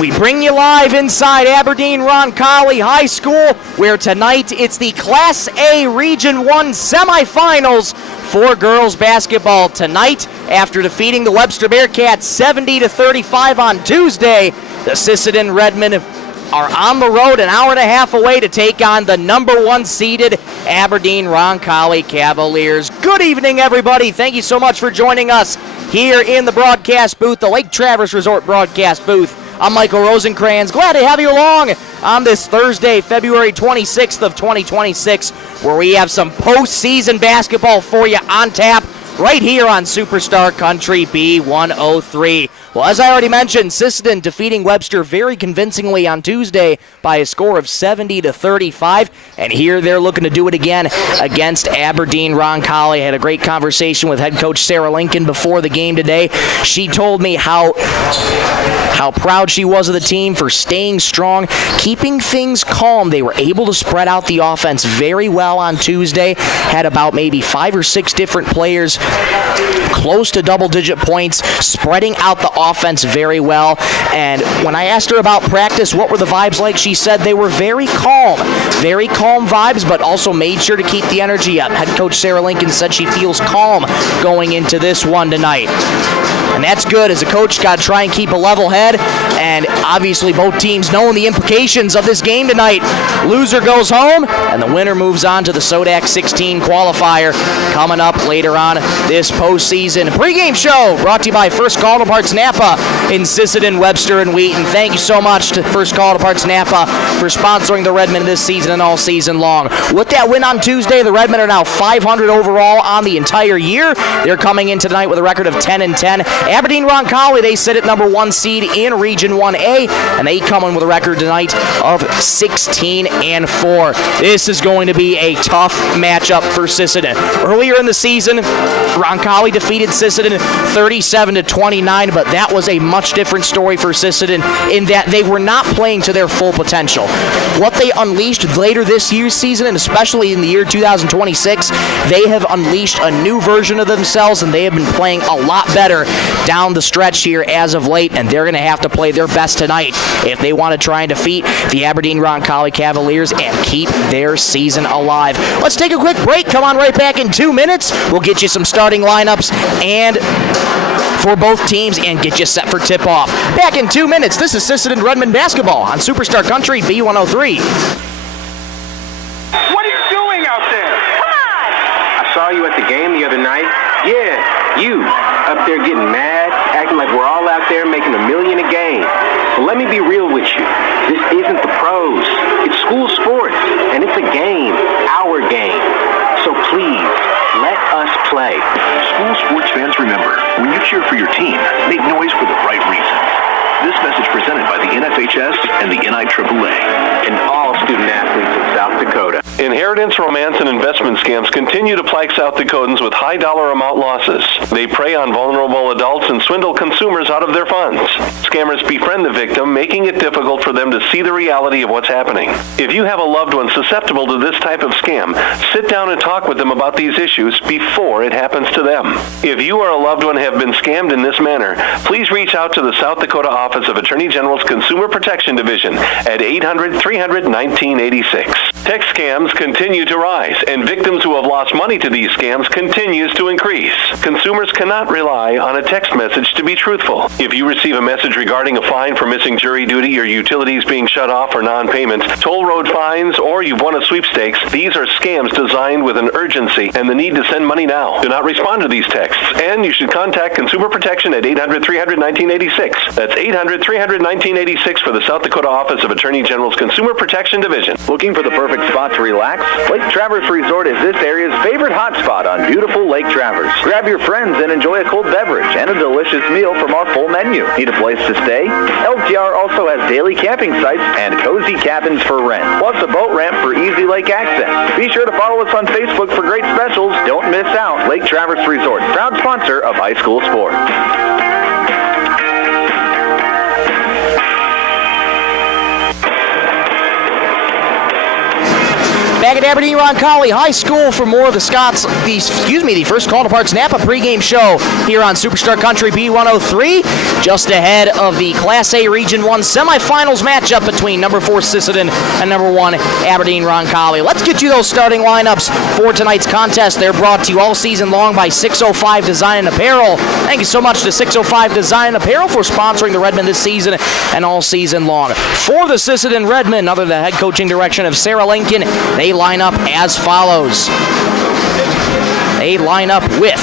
We bring you live inside Aberdeen Roncalli High School, where tonight it's the Class A Region 1 semifinals for girls basketball. Tonight, after defeating the Webster Bearcats 70-35 on Tuesday, the Sisseton Redmen are on the road an hour and a half away to take on the number 1 seeded Aberdeen Roncalli Cavaliers. Good evening, everybody. Thank you so much for joining us here in the broadcast booth, the Lake Traverse Resort broadcast booth. I'm Michael Rosencrans. Glad to have you along on this Thursday, February 26th of 2026, where we have some postseason basketball for you on tap right here on Superstar Country B103. Well, as I already mentioned, Sisseton defeating Webster very convincingly on Tuesday by a score of 70-35, and here they're looking to do it again against Aberdeen Roncalli. I had a great conversation with head coach Sarah Lincoln before the game today. She told me how proud she was of the team for staying strong, keeping things calm. They were able to spread out the offense very well on Tuesday, had about maybe 5 or 6 different players close to double-digit points, spreading out the offense very well. And when I asked her about practice, what were the vibes like, she said they were very calm vibes, but also made sure to keep the energy up. Head coach Sarah Lincoln said she feels calm going into this one tonight. And that's good. As a coach, got to try and keep a level head. And obviously both teams knowing the implications of this game tonight. Loser goes home, and the winner moves on to the Sodak 16 qualifier coming up later on this postseason. Pregame show brought to you by First Call to Parts Napa in Sisseton, Webster, and Wheaton. Thank you so much to First Call to Parts Napa for sponsoring the Redmen this season and all season long. With that win on Tuesday, the Redmen are now 500 overall on the entire year. They're coming in tonight with a record of 10-10. Aberdeen Roncalli, they sit at number 1 seed in Region 1A, and they come in with a record tonight of 16-4. This is going to be a tough matchup for Sisseton. Earlier in the season, Roncalli defeated Sisseton 37-29, but that was a much different story for Sisseton in that they were not playing to their full potential. What they unleashed later this year's season, and especially in the year 2026, they have unleashed a new version of themselves, and they have been playing a lot better down the stretch here as of late, and they're going to have to play their best tonight if they want to try and defeat the Aberdeen Roncalli Cavaliers and keep their season alive. Let's take a quick break. Come on right back in 2 minutes. We'll get you some starting lineups and for both teams and get you set for tip-off. Back in 2 minutes. This is Sisseton Redmen basketball on Superstar Country B103. What are you doing out there? Come on! I saw you at the game the other night. Yeah, you. Up there getting mad, acting like we're all out there making $1 million a game. Well, let me be real with you. This isn't the pros. It's school sports, and it's a game, our game. So please, let us play. School sports fans, remember, when you cheer for your team, make noise for the right reasons. This message presented by the NFHS and the NIAAA. And all student athletes in South Dakota. Inheritance, romance, and investment scams continue to plague South Dakotans with high dollar amount losses. They prey on vulnerable adults and swindle consumers out of their funds. Scammers befriend the victim, making it difficult for them to see the reality of what's happening. If you have a loved one susceptible to this type of scam, sit down and talk with them about these issues before it happens to them. If you or a loved one have been scammed in this manner, please reach out to the South Dakota Office of Attorney General's Consumer Protection Division at 800-300-1986. Text scams continue to rise, and victims who have lost money to these scams continues to increase. Consumers cannot rely on a text message to be truthful. If you receive a message regarding a fine for missing jury duty or utilities being shut off for non-payment, toll road fines, or you've won a sweepstakes, these are scams designed with an urgency and the need to send money now. Do not respond to these texts, and you should contact Consumer Protection at 800-300-1986. That's 800-300-1986 for the South Dakota Office of Attorney General's Consumer Protection Division. Looking for the perfect spot to relax? Lake Traverse Resort is this area's favorite hotspot on beautiful Lake Traverse. Grab your friends and enjoy a cold beverage and a delicious meal from our full menu. Need a place to stay? LTR also has daily camping sites and cozy cabins for rent, plus a boat ramp for easy lake access. Be sure to follow us on Facebook for great specials. Don't miss out. Lake Traverse Resort, proud sponsor of high school sports. Back at Aberdeen Roncalli High School for more of the first Call to Parts Napa pregame show here on Superstar Country B103, just ahead of the Class A Region 1 semifinals matchup between number 4 Sisseton and number 1 Aberdeen Roncalli. Let's get you those starting lineups for tonight's contest. They're brought to you all season long by 605 Design and Apparel. Thank you so much to 605 Design and Apparel for sponsoring the Redmen this season and all season long. For the Sisseton Redmen, under the head coaching direction of Sarah Lincoln, they line up as follows. They line up with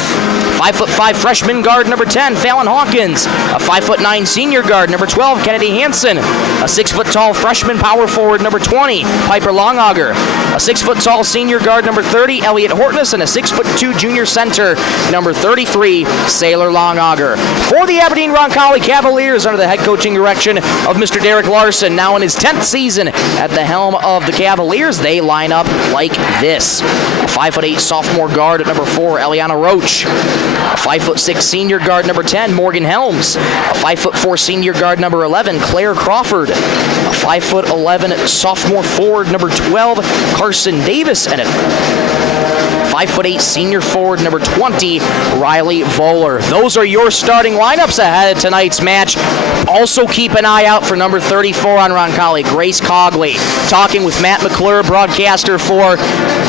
5'5" freshman guard number 10, Fallon Hawkins, a 5'9" senior guard number 12, Kennedy Hansen, a 6-foot-tall freshman power forward number 20, Piper Longauger, a 6-foot-tall senior guard number 30, Elliot Hortness, and a 6'2" junior center number 33, Sailor Longauger. For the Aberdeen Roncalli Cavaliers, under the head coaching direction of Mr. Derek Larson, now in his 10th season at the helm of the Cavaliers, they line up like this. A 5'8" sophomore guard at number 4, Eliana Roach. A 5'6" senior guard number 10, Morgan Helms. A 5'4" senior guard number 11, Claire Crawford. A 5'11" sophomore forward number 12, Carson Davis. And a 5'8" senior forward number 20, Riley Voller. Those are your starting lineups ahead of tonight's match. Also keep an eye out for number 34 on Roncalli, Grace Cogley. Talking with Matt McClure, broadcaster for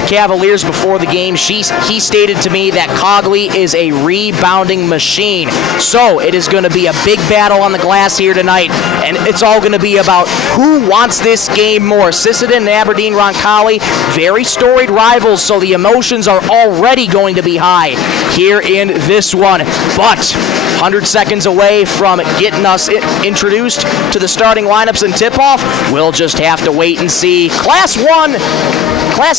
Cavaliers before the game, he stated to me that Cogley is a rebounding machine. So it is going to be a big battle on the glass here tonight, and it's all going to be about who wants this game more. Sisseton and Aberdeen Roncalli, very storied rivals, so the emotions are already going to be high here in this one. But 100 seconds away from getting us introduced to the starting lineups and tip-off, we'll just have to wait and see. Class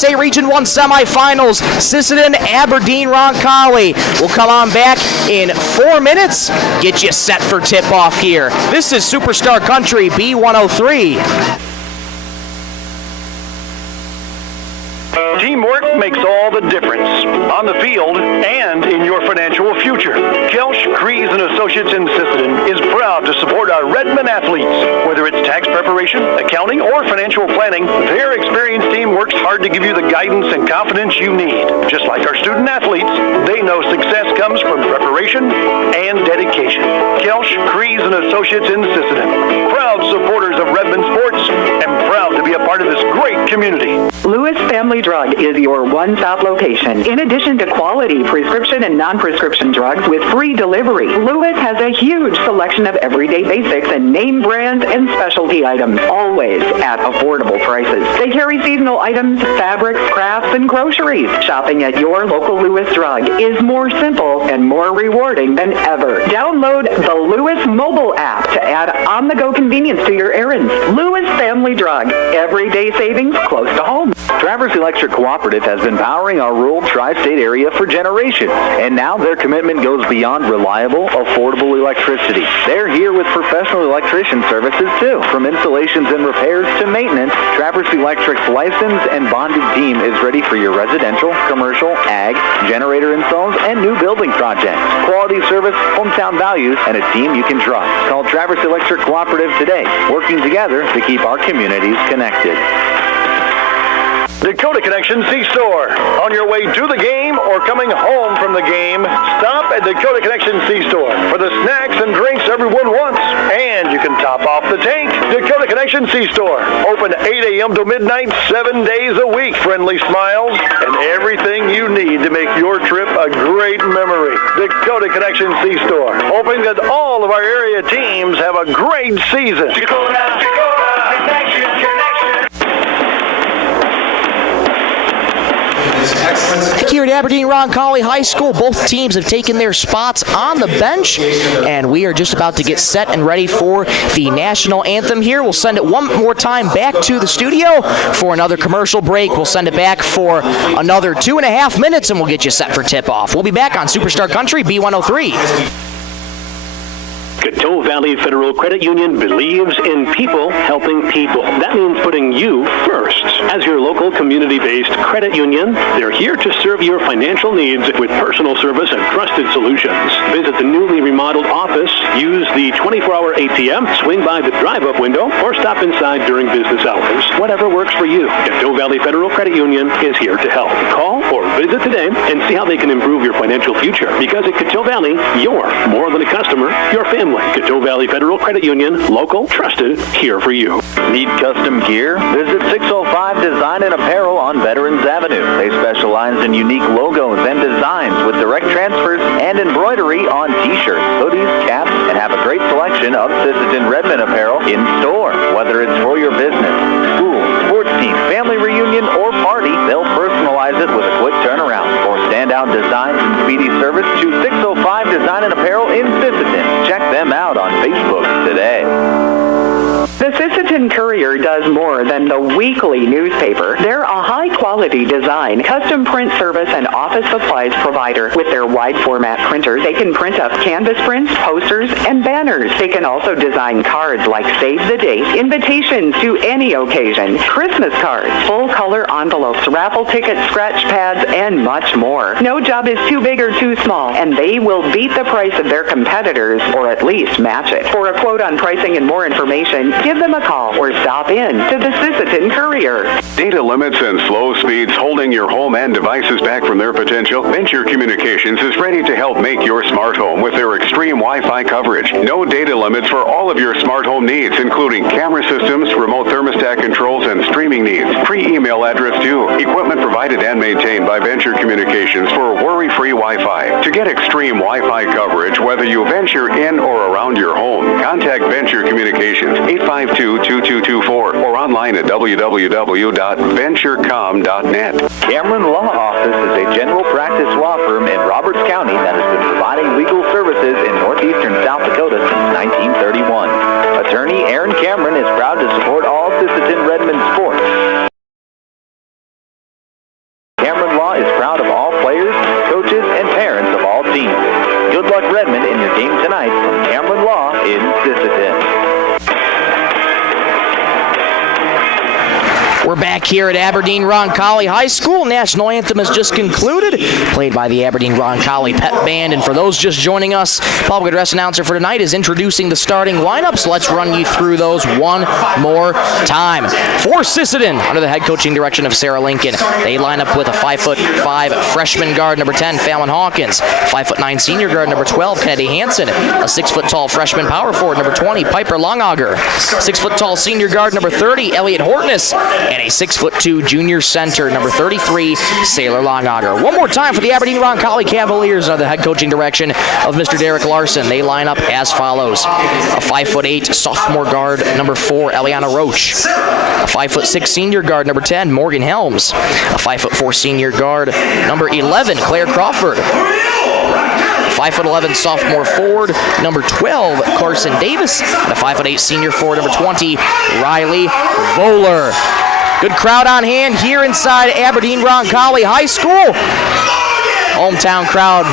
A Region 1 semifinals, Sisseton, Aberdeen, Roncalli. We'll come on back in 4 minutes, get you set for tip-off here. This is Superstar Country B103. Teamwork makes all the difference on the field and in your financial future. Kelsch, Kreese & Associates in Sisseton is proud to support our Redmen athletes. Whether it's tax preparation, accounting, or financial planning, their experienced team works hard to give you the guidance and confidence you need. Just like our student athletes, they know success comes from preparation and dedication. Kelsch, Kreese & Associates in Sisseton, proud supporters of Redmen sports and proud to be a part of this great community. Lewis Family Drug is your one-stop location. In addition to quality prescription and non-prescription drugs with free delivery, Lewis has a huge selection of everyday basics and name brands and specialty items, always at affordable prices. They carry seasonal items, fabrics, crafts, and groceries. Shopping at your local Lewis Drug is more simple and more rewarding than ever. Download the Lewis mobile app to add on-the-go convenience to your errands. Lewis Family Drug, everyday savings close to home. Traverse Electric Cooperative has been powering our rural tri-state area for generations, and now their commitment goes beyond reliable, affordable electricity. They're here with professional electrician services too. From installations and repairs to maintenance, Traverse Electric's licensed and bonded team is ready for your residential, commercial, ag, generator installs, and new building projects. Quality service, hometown values, and a team you can trust. Call Traverse Electric Cooperative today, working together to keep our communities connected. Dakota Connection C-Store. On your way to the game or coming home from the game, stop at Dakota Connection C-Store for the snacks and drinks everyone wants. And you can top off the tank. Dakota Connection C-Store. Open 8 a.m. to midnight, 7 days a week. Friendly smiles and everything you need to make your trip a great memory. Dakota Connection C-Store. Hoping that all of our area teams have a great season. Dakota Connection. Here at Aberdeen Roncalli High School, both teams have taken their spots on the bench, and we are just about to get set and ready for the national anthem here. We'll send it one more time back to the studio for another commercial break. We'll send it back for another 2.5 minutes, and we'll get you set for tip-off. We'll be back on Superstar Country B103. Coteau Valley Federal Credit Union believes in people helping people. That means putting you first. As your local community-based credit union, they're here to serve your financial needs with personal service and trusted solutions. Visit the newly remodeled office, use the 24-hour ATM, swing by the drive-up window, or stop inside during business hours. Whatever works for you, Coteau Valley Federal Credit Union is here to help. Call or visit today and see how they can improve your financial future. Because at Coteau Valley, you're more than a customer, you're family. Coteau Valley Federal Credit Union, local, trusted, here for you. Need custom gear? Visit 605 Design and Apparel on Veterans Avenue. They specialize in unique logos and designs with direct transfers and embroidery on t-shirts, hoodies, caps, and have a great selection of Sisseton Redmond apparel in store. Whether it's for your business, school, sports team, family reunion, or party, they'll personalize it with a quick turnaround. For standout designs and speedy service, choose 605 Design and Apparel in Sisseton. Check them out on Facebook today. The Sisseton Courier does more than the weekly newspaper. They're a high-quality design, custom print service, and office supplies provider. With their wide-format printers, they can print up canvas prints, posters, and banners. They can also design cards like Save the Date, invitations to any occasion, Christmas cards, full-color envelopes, raffle tickets, scratch pads, and much more. No job is too big or too small, and they will beat the price of their competitors, or at least match it. For a quote on pricing and more information, give them a call or stop in to the Sisseton Courier. Data limits and slow speeds holding your home and devices back from their potential? Venture Communications is ready to help make your smart home with their extreme Wi-Fi coverage. No data limits for all of your smart home needs, including camera systems, remote thermostat controls, and streaming needs. Free email address too. Equipment provided and maintained by Venture Communications for worry-free Wi-Fi. To get extreme Wi-Fi coverage, whether you venture in or around your home, contact Venture Communications 852-2224 or online at www.venturecom.net. Cameron Law Office is a general practice law firm in Roberts County that has been providing legal services in northeastern South Dakota since 1931. Attorney Aaron Cameron is proud to support all Sisseton Redmond sports. Cameron Law is proud of all players, coaches, and parents of all teams. Good luck, Redmond, in your game tonight from Cameron Law in Sisseton. We're back here at Aberdeen Roncalli High School. National Anthem has just concluded, played by the Aberdeen Roncalli Pep Band. And for those just joining us, public address announcer for tonight is introducing the starting lineup. So let's run you through those one more time. For Sisseton, under the head coaching direction of Sarah Lincoln, they line up with a 5'5" freshman guard, number 10, Fallon Hawkins, 5'9" senior guard, number 12, Kennedy Hansen, a 6-foot-tall freshman power forward, number 20, Piper Longauger, 6-foot-tall senior guard, number 30, Elliot Hortness, and a 6'2" junior center, number 33, Sailor Longauger. One more time for the Aberdeen Roncalli Cavaliers under the head coaching direction of Mr. Derek Larson. They line up as follows. A 5'8" sophomore guard, number 4, Eliana Roach. A 5'6" senior guard, number 10, Morgan Helms. A 5'4" senior guard, number 11, Claire Crawford. 5'11" sophomore forward, number 12, Carson Davis, and a 5'8" senior forward, number 20, Riley Voller. Good crowd on hand here inside Aberdeen Roncalli High School. Hometown crowd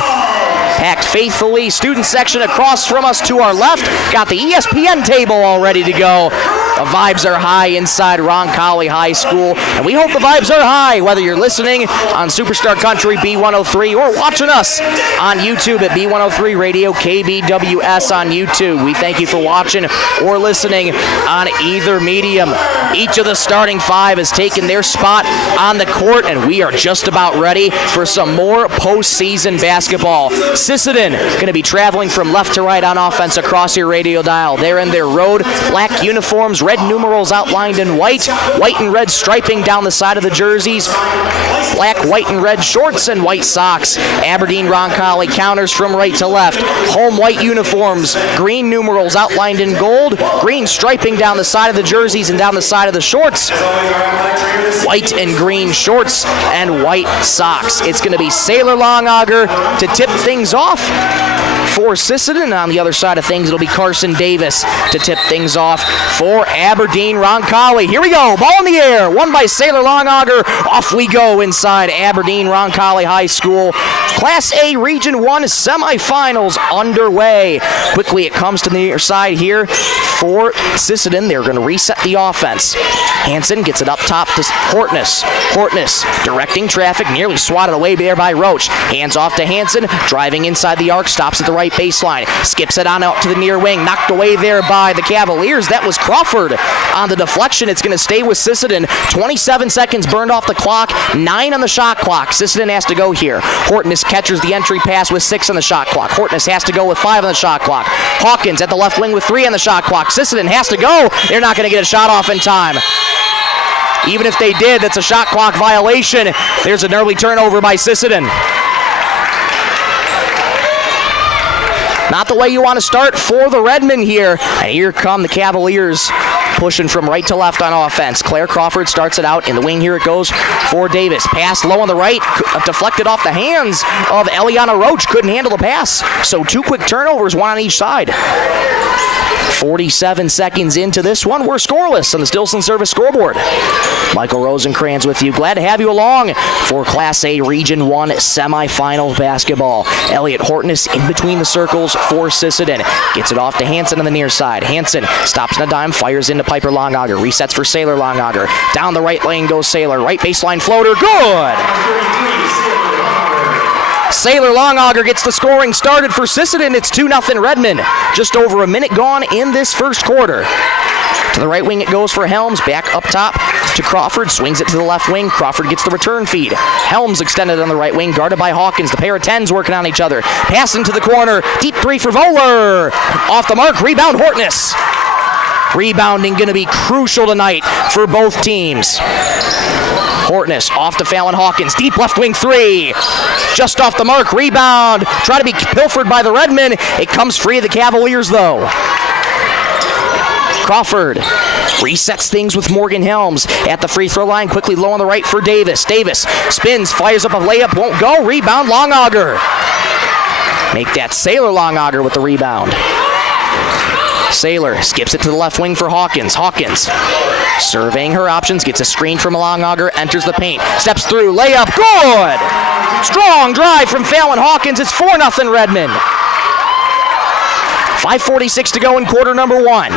packed faithfully. Student section across from us to our left. Got the ESPN table all ready to go. The vibes are high inside Roncalli High School, and we hope the vibes are high whether you're listening on Superstar Country B103 or watching us on YouTube at B103 Radio KBWS on YouTube. We thank you for watching or listening on either medium. Each of the starting five has taken their spot on the court, and we are just about ready for some more postseason basketball. Sisseton going to be traveling from left to right on offense across your radio dial. They're in their road black uniforms, red numerals outlined in white and red striping down the side of the jerseys, black, white, and red shorts, and white socks. Aberdeen Roncalli counters from right to left. Home white uniforms, green numerals outlined in gold, green striping down the side of the jerseys and down the side of the shorts, white and green shorts, and white socks. It's going to be Sailor Longauger to tip things off for Sisseton. On the other side of things, it'll be Carson Davis to tip things off for Aberdeen Roncalli. Here we go. Ball in the air. Won by Sailor Longauger. Off we go inside Aberdeen Roncalli High School. Class A Region 1 semifinals underway. Quickly it comes to the near side here for Sisseton. They're going to reset the offense. Hansen gets it up top to Hortness. Hortness directing traffic, nearly swatted away there by Roach. Hands off to Hansen, driving inside the arc, stops at the right baseline, skips it on out to the near wing, knocked away there by the Cavaliers. That was Crawford on the deflection. It's going to stay with Sisseton. 27 seconds burned off the clock, 9 on the shot clock. Sisseton has to go here. Hortness catches the entry pass with 6 on the shot clock. Hortness has to go with 5 on the shot clock. Hawkins at the left wing with 3 on the shot clock. Sisseton has to go. They're not going to get a shot off in time. Even if they did, that's a shot clock violation. There's an early turnover by Sisseton. Not the way you want to start for the Redmen here. And here come the Cavaliers pushing from right to left on offense. Claire Crawford starts it out. In the wing here it goes for Davis. Pass low on the right, deflected off the hands of Eliana Roach. Couldn't handle the pass. So 2 quick turnovers, 1 on each side. 47 seconds into this one, we're scoreless on the Stilson Service scoreboard. Michael Rosencrantz with you. Glad to have you along for Class A Region 1 semifinals basketball. Elliot Hortness in between the circles for Sisseton. Gets it off to Hansen on the near side. Hansen stops on a dime, fires into Piper Longauger. Resets for Saylor Longauger. Down the right lane goes Saylor. Right baseline floater. Good! Saylor Longauger gets the scoring started for Sisseton. It's 2-0 Redmen. Just over a minute gone in this first quarter. To the right wing it goes for Helms. Back up top to Crawford. Swings it to the left wing. Crawford gets the return feed. Helms extended on the right wing. Guarded by Hawkins. The pair of 10s working on each other. Pass into the corner. Deep 3 for Voller. Off the mark. Rebound Hortness. Rebounding going to be crucial tonight for both teams. Hortness off to Fallon Hawkins. Deep left wing 3. Just off the mark. Rebound. Try to be pilfered by the Redmen. It comes free of the Cavaliers though. Crawford resets things with Morgan Helms at the free throw line. Quickly low on the right for Davis. Davis spins, fires up a layup, won't go. Rebound Longauger. Make that Saylor Longauger with the rebound. Saylor skips it to the left wing for Hawkins. Hawkins surveying her options, gets a screen from Longauger, enters the paint, steps through, layup, good! Strong drive from Fallon Hawkins. It's 4-0 Redmen. 5:46 to go in quarter number 1.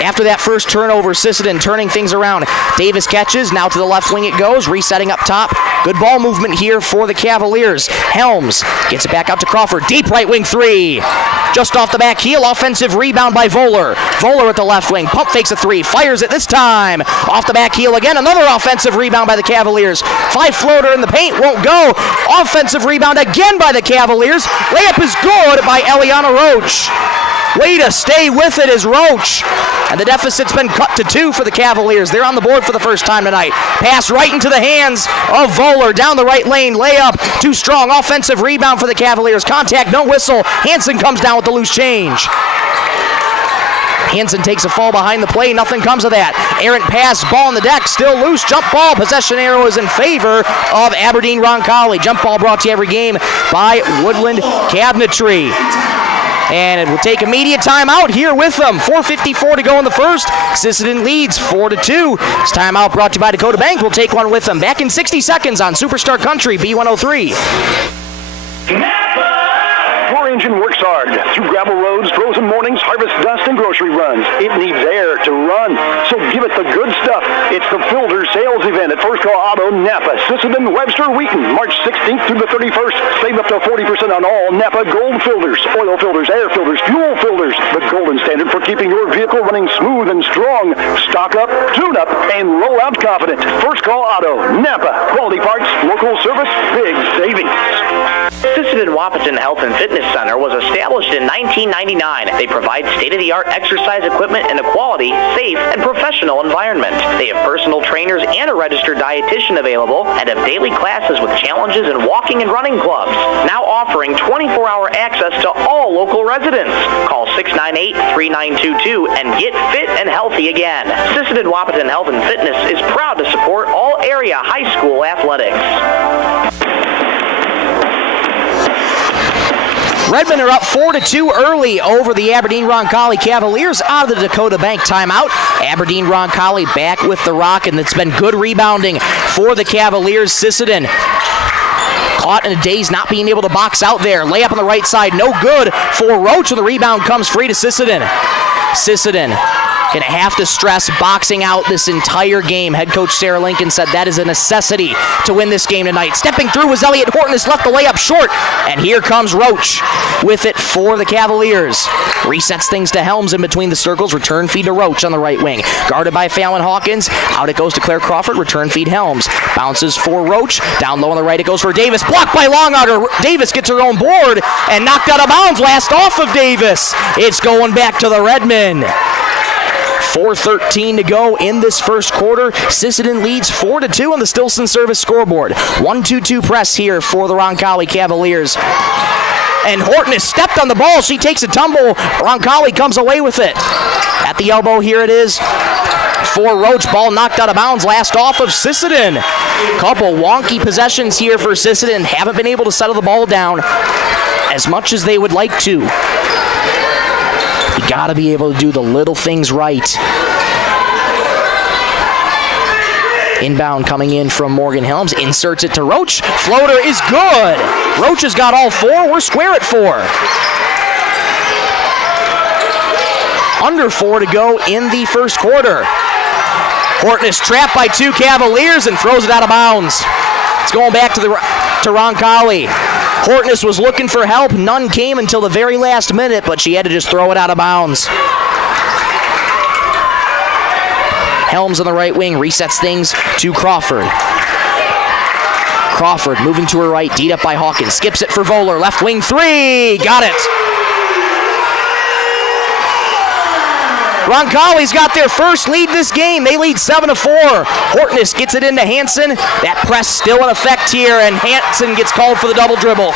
After that first turnover, Sisseton turning things around. Davis catches, now to the left wing it goes, resetting up top. Good ball movement here for the Cavaliers. Helms gets it back out to Crawford. Deep right wing 3. Just off the back heel, offensive rebound by Voller. Voller at the left wing, pump fakes a 3, fires it this time. Off the back heel again, another offensive rebound by the Cavaliers. 5 floater in the paint, won't go. Offensive rebound again by the Cavaliers. Layup is good by Eliana Roach. Way to stay with it is Roach. And the deficit's been cut to 2 for the Cavaliers. They're on the board for the first time tonight. Pass right into the hands of Voller. Down the right lane. Layup. Too strong. Offensive rebound for the Cavaliers. Contact. No whistle. Hansen comes down with the loose change. Hansen takes a fall behind the play. Nothing comes of that. Errant pass. Ball on the deck. Still loose. Jump ball. Possession arrow is in favor of Aberdeen Roncalli. Jump ball brought to you every game by Woodland Cabinetry. And it will take immediate timeout here with them. 4:54 to go in the first. Sisseton leads 4-2. This timeout brought to you by Dakota Bank. We'll take one with them. Back in 60 seconds on Superstar Country B103. Your engine works hard through gravel roads, frozen mornings, harvest dust, and grocery runs. It needs air to run, so give it the good stuff. It's the Filter Sales Event at First Call Auto Napa, Sisseton, Webster, Wheaton, March 16th through the 31st. Save up to 40% on all Napa Gold filters, oil filters, air filters, fuel filters. The golden standard for keeping your vehicle running smooth and strong. Stock up, tune up, and roll out confident. First Call Auto Napa. Quality parts, local service, big savings. Sisseton Wahpeton Health and Fitness Center was established in 1999. They provide state-of-the-art exercise equipment in a quality, safe, and professional environment. They have personal trainers and a registered dietitian available and have daily classes with challenges in walking and running clubs. Now offering 24-hour access to all local residents. Call 698-3922 and get fit and healthy again. Sisseton Wahpeton Health and Fitness is proud to support all area high school athletics. Redmen are up 4-2 early over the Aberdeen Roncalli Cavaliers out of the Dakota Bank timeout. Aberdeen Roncalli back with the rock, and it's been good rebounding for the Cavaliers. Sisseton caught in a daze, not being able to box out there. Layup on the right side, no good for Roach, and the rebound comes free to Sisseton. Sisseton going to have to stress boxing out this entire game. Head coach Sarah Lincoln said that is a necessity to win this game tonight. Stepping through was Elliott Hortness, left the layup short, and here comes Roach with it for the Cavaliers. Resets things to Helms in between the circles. Return feed to Roach on the right wing. Guarded by Fallon Hawkins. Out it goes to Claire Crawford. Return feed Helms. Bounces for Roach. Down low on the right it goes for Davis. Blocked by Longauger. Davis gets her own board and knocked out of bounds. Last off of Davis. It's going back to the Redmen. 4:13 to go in this first quarter. Sisseton leads 4-2 on the Stilson service scoreboard. 1-2-2 press here for the Roncalli Cavaliers. And Hortness stepped on the ball. She takes a tumble. Roncalli comes away with it. At the elbow, here it is for Roach. Ball knocked out of bounds. Last off of Sisseton. Couple wonky possessions here for Sisseton. Haven't been able to settle the ball down as much as they would like to. You got to be able to do the little things right. Inbound coming in from Morgan Helms. Inserts it to Roach. Floater is good. Roach has got all four. We're square at 4. Under 4 to go in the first quarter. Hortness trapped by 2 Cavaliers and throws it out of bounds. It's going back to Roncalli. Hortness was looking for help. None came until the very last minute, but she had to just throw it out of bounds. Helms on the right wing resets things to Crawford. Crawford moving to her right, D'd up by Hawkins. Skips it for Voller. Left wing 3. Got it. Roncalli's got their first lead this game. They lead 7-4. Hortness gets it into Hansen. That press still in effect here, and Hansen gets called for the double dribble.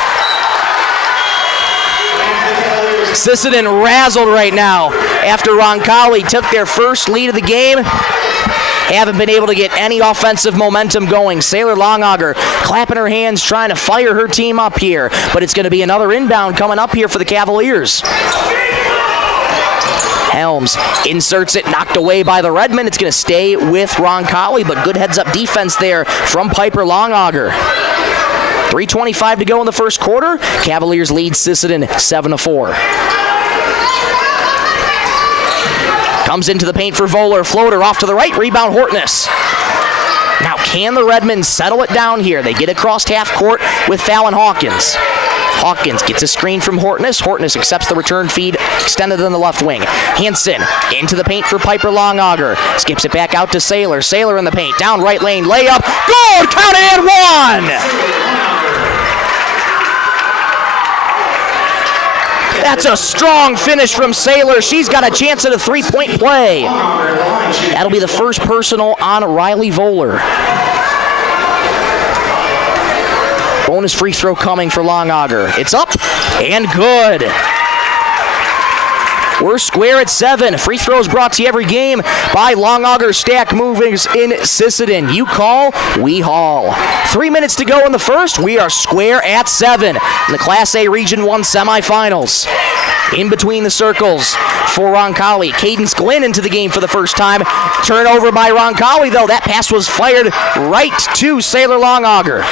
Sisseton razzled right now after Roncalli took their first lead of the game. Haven't been able to get any offensive momentum going. Sailor Longauger clapping her hands, trying to fire her team up here, but it's going to be another inbound coming up here for the Cavaliers. Helms inserts it, knocked away by the Redmen. It's going to stay with Roncalli, but good heads-up defense there from Piper Longauger. 3:25 to go in the first quarter. Cavaliers lead Sisseton 7-4. Comes into the paint for Voller. Floater off to the right. Rebound Hortness. Now can the Redmen settle it down here? They get across half court with Fallon Hawkins. Hawkins gets a screen from Hortness. Hortness accepts the return feed, extended on the left wing. Hansen into the paint for Piper Longauger. Skips it back out to Sailor. Sailor in the paint. Down right lane. Layup. Good! Count it and 1! That's a strong finish from Sailor. She's got a chance at a three-point play. That'll be the first personal on Riley Voller. Bonus free throw coming for Longauger. It's up and good. We're square at 7. Free throws brought to you every game by Longauger Stack Movers in Sisseton. You call, we haul. 3 minutes to go in the first. We are square at 7 in the Class A Region 1 semifinals. In between the circles for Roncalli. Cadence Glenn into the game for the first time. Turnover by Roncalli, though. That pass was fired right to Sailor Longauger.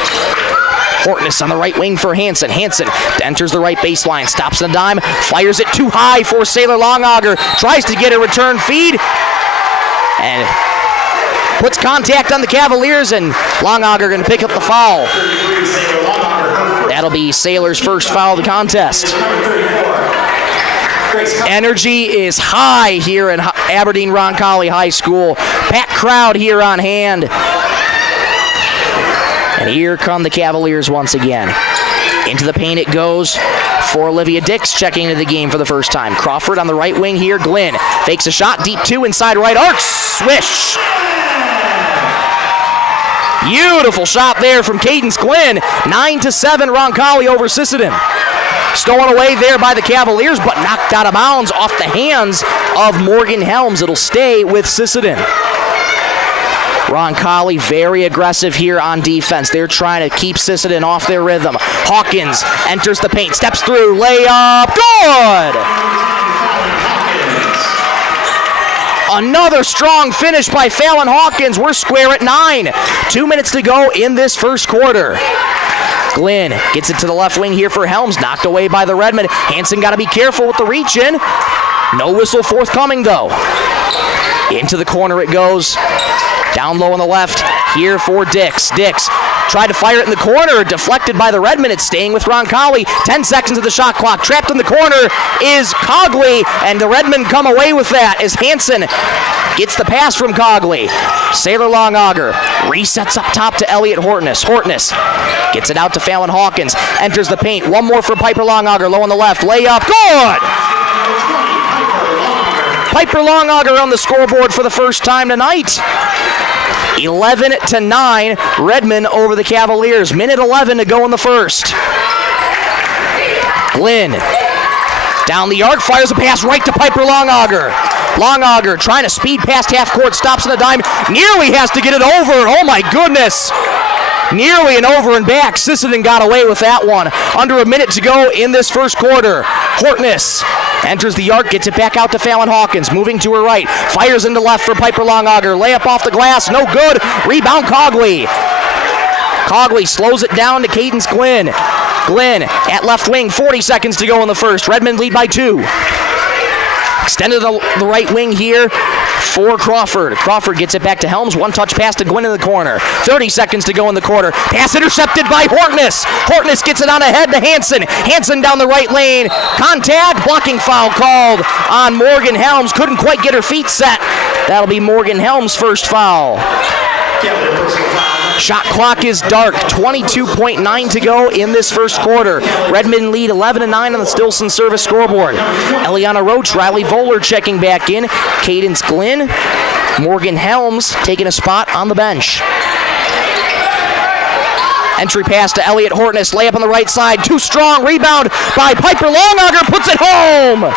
Hortness on the right wing for Hansen. Hansen enters the right baseline, stops on a dime, fires it too high for Sailor Longauger, tries to get a return feed, and puts contact on the Cavaliers, and Longauger going to pick up the foul. That'll be Sailor's first foul of the contest. Energy is high here in Aberdeen Roncalli High School. Packed crowd here on hand. And here come the Cavaliers once again. Into the paint it goes for Olivia Dix, checking into the game for the first time. Crawford on the right wing here. Glenn fakes a shot, deep 2 inside right arc. Swish! Beautiful shot there from Cadence Glenn. 9-7 Roncalli over Sisseton. Stolen away there by the Cavaliers, but knocked out of bounds off the hands of Morgan Helms. It'll stay with Sisseton. Roncalli very aggressive here on defense. They're trying to keep Sisseton off their rhythm. Hawkins enters the paint, steps through, layup, good! Another strong finish by Fallon Hawkins. We're square at 9. 2 minutes to go in this first quarter. Glenn gets it to the left wing here for Helms. Knocked away by the Redmen. Hansen got to be careful with the reach in. No whistle forthcoming, though. Into the corner it goes. Down low on the left here for Dix. Dix tried to fire it in the corner. Deflected by the Redmen. It's staying with Roncalli. 10 seconds of the shot clock. Trapped in the corner is Cogley, and the Redmen come away with that as Hansen gets the pass from Cogley. Sailor Longauger resets up top to Elliot Hortness. Hortness gets it out to Fallon Hawkins. Enters the paint. One more for Piper Longauger. Low on the left. Layup. Good! Piper Longauger on the scoreboard for the first time tonight. 11-9. Redmen over the Cavaliers. Minute 11 to go in the first. Glenn down the arc. Fires a pass right to Piper Longauger. Longauger trying to speed past half court, stops on a dime, nearly has to get it over. Oh my goodness. Nearly an over and back. Sisseton got away with that one. Under a minute to go in this first quarter. Hortness enters the arc, gets it back out to Fallon Hawkins, moving to her right, fires into left for Piper Longauger. Layup off the glass, no good. Rebound Cogley. Cogley slows it down to Cadence Glenn. Glenn at left wing, 40 seconds to go in the first. Redmen lead by 2. Extended the right wing here for Crawford. Crawford gets it back to Helms. One touch pass to Glenn in the corner. 30 seconds to go in the quarter. Pass intercepted by Hortness. Hortness gets it on ahead to Hansen. Hansen down the right lane. Contact. Blocking foul called on Morgan Helms. Couldn't quite get her feet set. That'll be Morgan Helms' first foul. Shot clock is dark. 22.9 to go in this first quarter. Redmen lead 11-9 on the Stilson service scoreboard. Eliana Roach, Riley Voller checking back in. Cadence Glenn, Morgan Helms taking a spot on the bench. Entry pass to Elliot Hortness. Layup on the right side. Too strong. Rebound by Piper Longauger. Puts it home.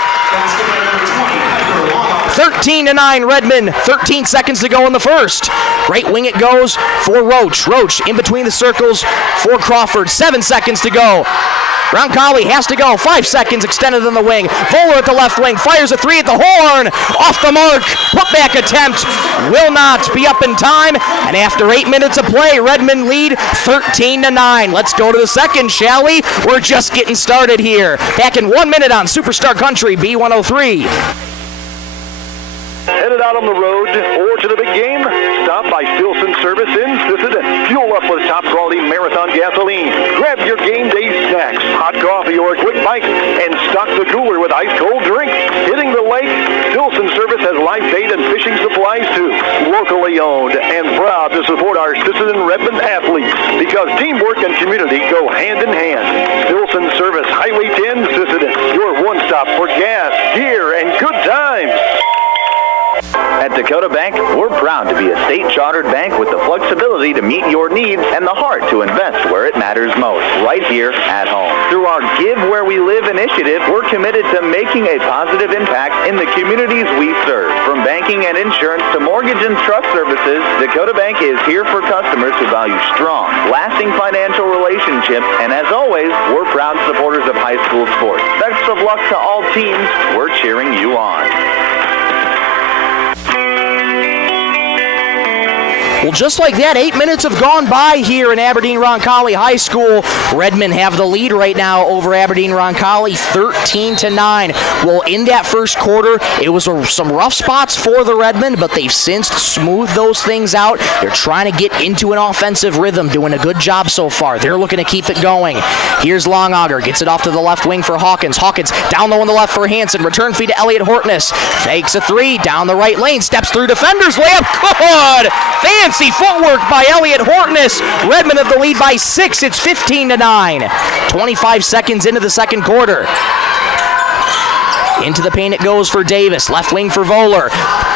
13-9 Redmen. 13 seconds to go in the first. Right wing it goes for Roach. Roach in between the circles for Crawford. 7 seconds to go. Roncalli has to go. 5 seconds extended on the wing. Voller at the left wing. Fires a 3 at the horn. Off the mark. Putback attempt. Will not be up in time. And after 8 minutes of play, Redmen lead 13-9. Let's go to the second, shall we? We're just getting started here. Back in 1 minute on Superstar Country B103. Headed out on the road or to the big game? Stop by Stilson Service in Sisseton. Fuel up with top-quality Marathon gasoline. Grab your game day snacks, hot coffee, or a quick bite, and stock the cooler with ice-cold drinks. Hitting the lake, Stilson Service has live bait and fishing supplies, too. Locally owned and proud to support our Sisseton Redmen athletes because teamwork and community go hand in hand. Stilson Service, Highway 10, Sisseton. Your one-stop for gas, gear, and good times. At Dakota Bank, we're proud to be a state-chartered bank with the flexibility to meet your needs and the heart to invest where it matters most, right here at home. Through our Give Where We Live initiative, we're committed to making a positive impact in the communities we serve. From banking and insurance to mortgage and trust services, Dakota Bank is here for customers who value strong, lasting financial relationships, and as always, we're proud supporters of high school sports. Best of luck to all teams. We're cheering you on. Well, just like that, 8 minutes have gone by here in Aberdeen Roncalli High School. Redmen have the lead right now over Aberdeen Roncalli, 13-9. Well, in that first quarter, it was some rough spots for the Redmen, but they've since smoothed those things out. They're trying to get into an offensive rhythm, doing a good job so far. They're looking to keep it going. Here's Longauger, gets it off to the left wing for Hawkins. Hawkins down low on the left for Hansen. Return feed to Elliot Hortness. Fakes a 3, down the right lane, steps through defenders, layup, good! Fancy footwork by Elliot Hortness. Redmen have the lead by 6. It's 15-9. 25 seconds into the second quarter. Into the paint it goes for Davis. Left wing for Voller.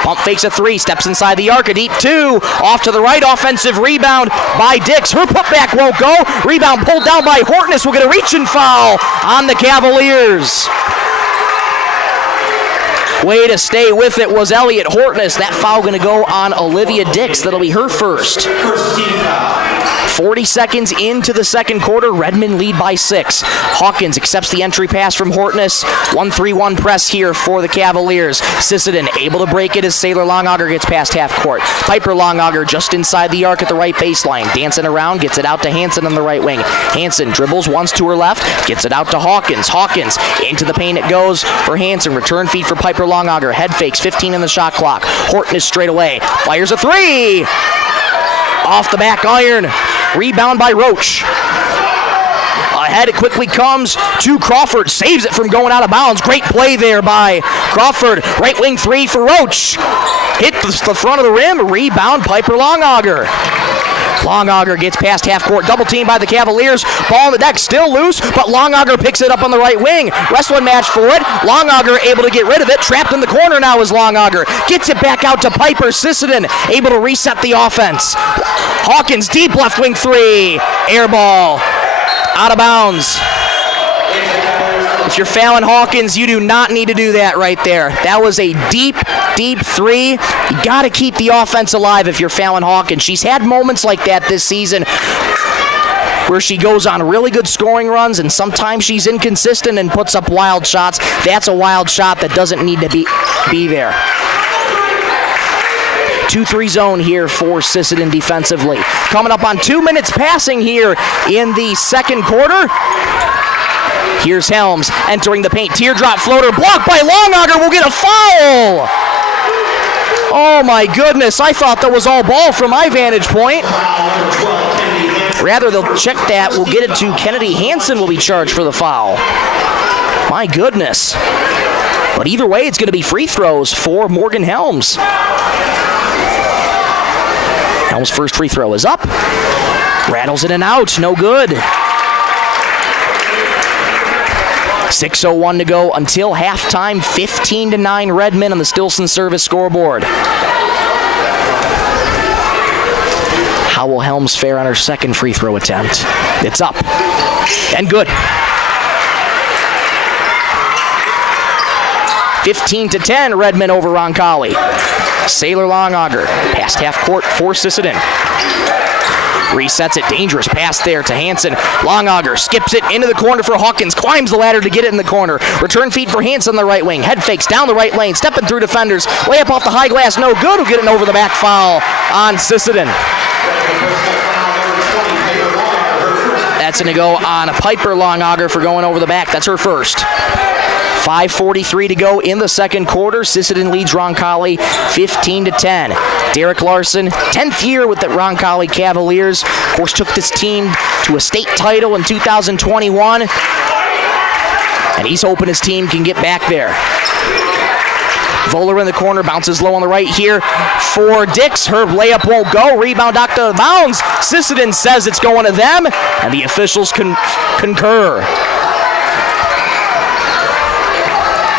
Pump fakes a 3. Steps inside the arc. A deep 2. Off to the right. Offensive rebound by Dix. Her putback won't go. Rebound pulled down by Hortness. We'll get a reach and foul on the Cavaliers. Way to stay with it was Elliot Hortness. That foul going to go on Olivia Dix. That'll be her first. 40 seconds into the second quarter, Redmond lead by 6. Hawkins accepts the entry pass from Hortness. 1-3-1 press here for the Cavaliers. Sisseton able to break it as Sailor Longauger gets past half court. Piper Longauger just inside the arc at the right baseline. Dancing around, gets it out to Hansen on the right wing. Hansen dribbles once to her left, gets it out to Hawkins. Hawkins into the paint it goes for Hansen. Return feed for Piper Longauger. Head fakes, 15 in the shot clock. Hortness straight away. Fires a 3. Off the back iron. Rebound by Roach. Ahead it quickly comes to Crawford. Saves it from going out of bounds. Great play there by Crawford. Right wing 3 for Roach. Hit the front of the rim. Rebound Piper Longauger. Longauger gets past half court. Double team by the Cavaliers. Ball on the deck. Still loose, but Longauger picks it up on the right wing. Wrestling match for it. Longauger able to get rid of it. Trapped in the corner now is Longauger. Gets it back out to Piper. Sisseton able to reset the offense. Hawkins deep left wing 3. Air ball. Out of bounds. If you're Fallon Hawkins, you do not need to do that right there. That was a deep 3. You got to keep the offense alive if you're Fallon Hawkins. She's had moments like that this season where she goes on really good scoring runs, and sometimes she's inconsistent and puts up wild shots. That's a wild shot that doesn't need to be there. 2-3 zone here for Sisseton defensively. Coming up on 2 minutes passing here in the second quarter. Here's Helms entering the paint. Teardrop floater blocked by Longauger. Will get a foul. Oh my goodness. I thought that was all ball from my vantage point. Rather, they'll check that. We'll get it to Kennedy Hansen will be charged for the foul. My goodness. But either way, it's going to be free throws for Morgan Helms. Helms' first free throw is up. Rattles in and out. No good. 6:01 to go until halftime. 15-9 Redmond on the Stilson service scoreboard. How will Helms fare on her second free throw attempt? It's up. And good. 15-10 Redmond over Roncalli. Sailor Longauger past half court for Sisseton. Resets it. Dangerous pass there to Hansen. Longauger skips it into the corner for Hawkins. Climbs the ladder to get it in the corner. Return feed for Hansen on the right wing. Head fakes down the right lane. Stepping through defenders. Layup off the high glass. No good. Will get an over the back foul on Sisseton. That's going to go on Piper Longauger for going over the back. That's her first. 5:43 to go in the second quarter. Sisseton leads Roncalli 15-10. Derek Larson, 10th year with the Roncalli Cavaliers. Of course, took this team to a state title in 2021. And he's hoping his team can get back there. Voller in the corner, bounces low on the right here for Dix. Her layup won't go. Rebound knocked out of bounds. Sisseton says it's going to them, and the officials concur.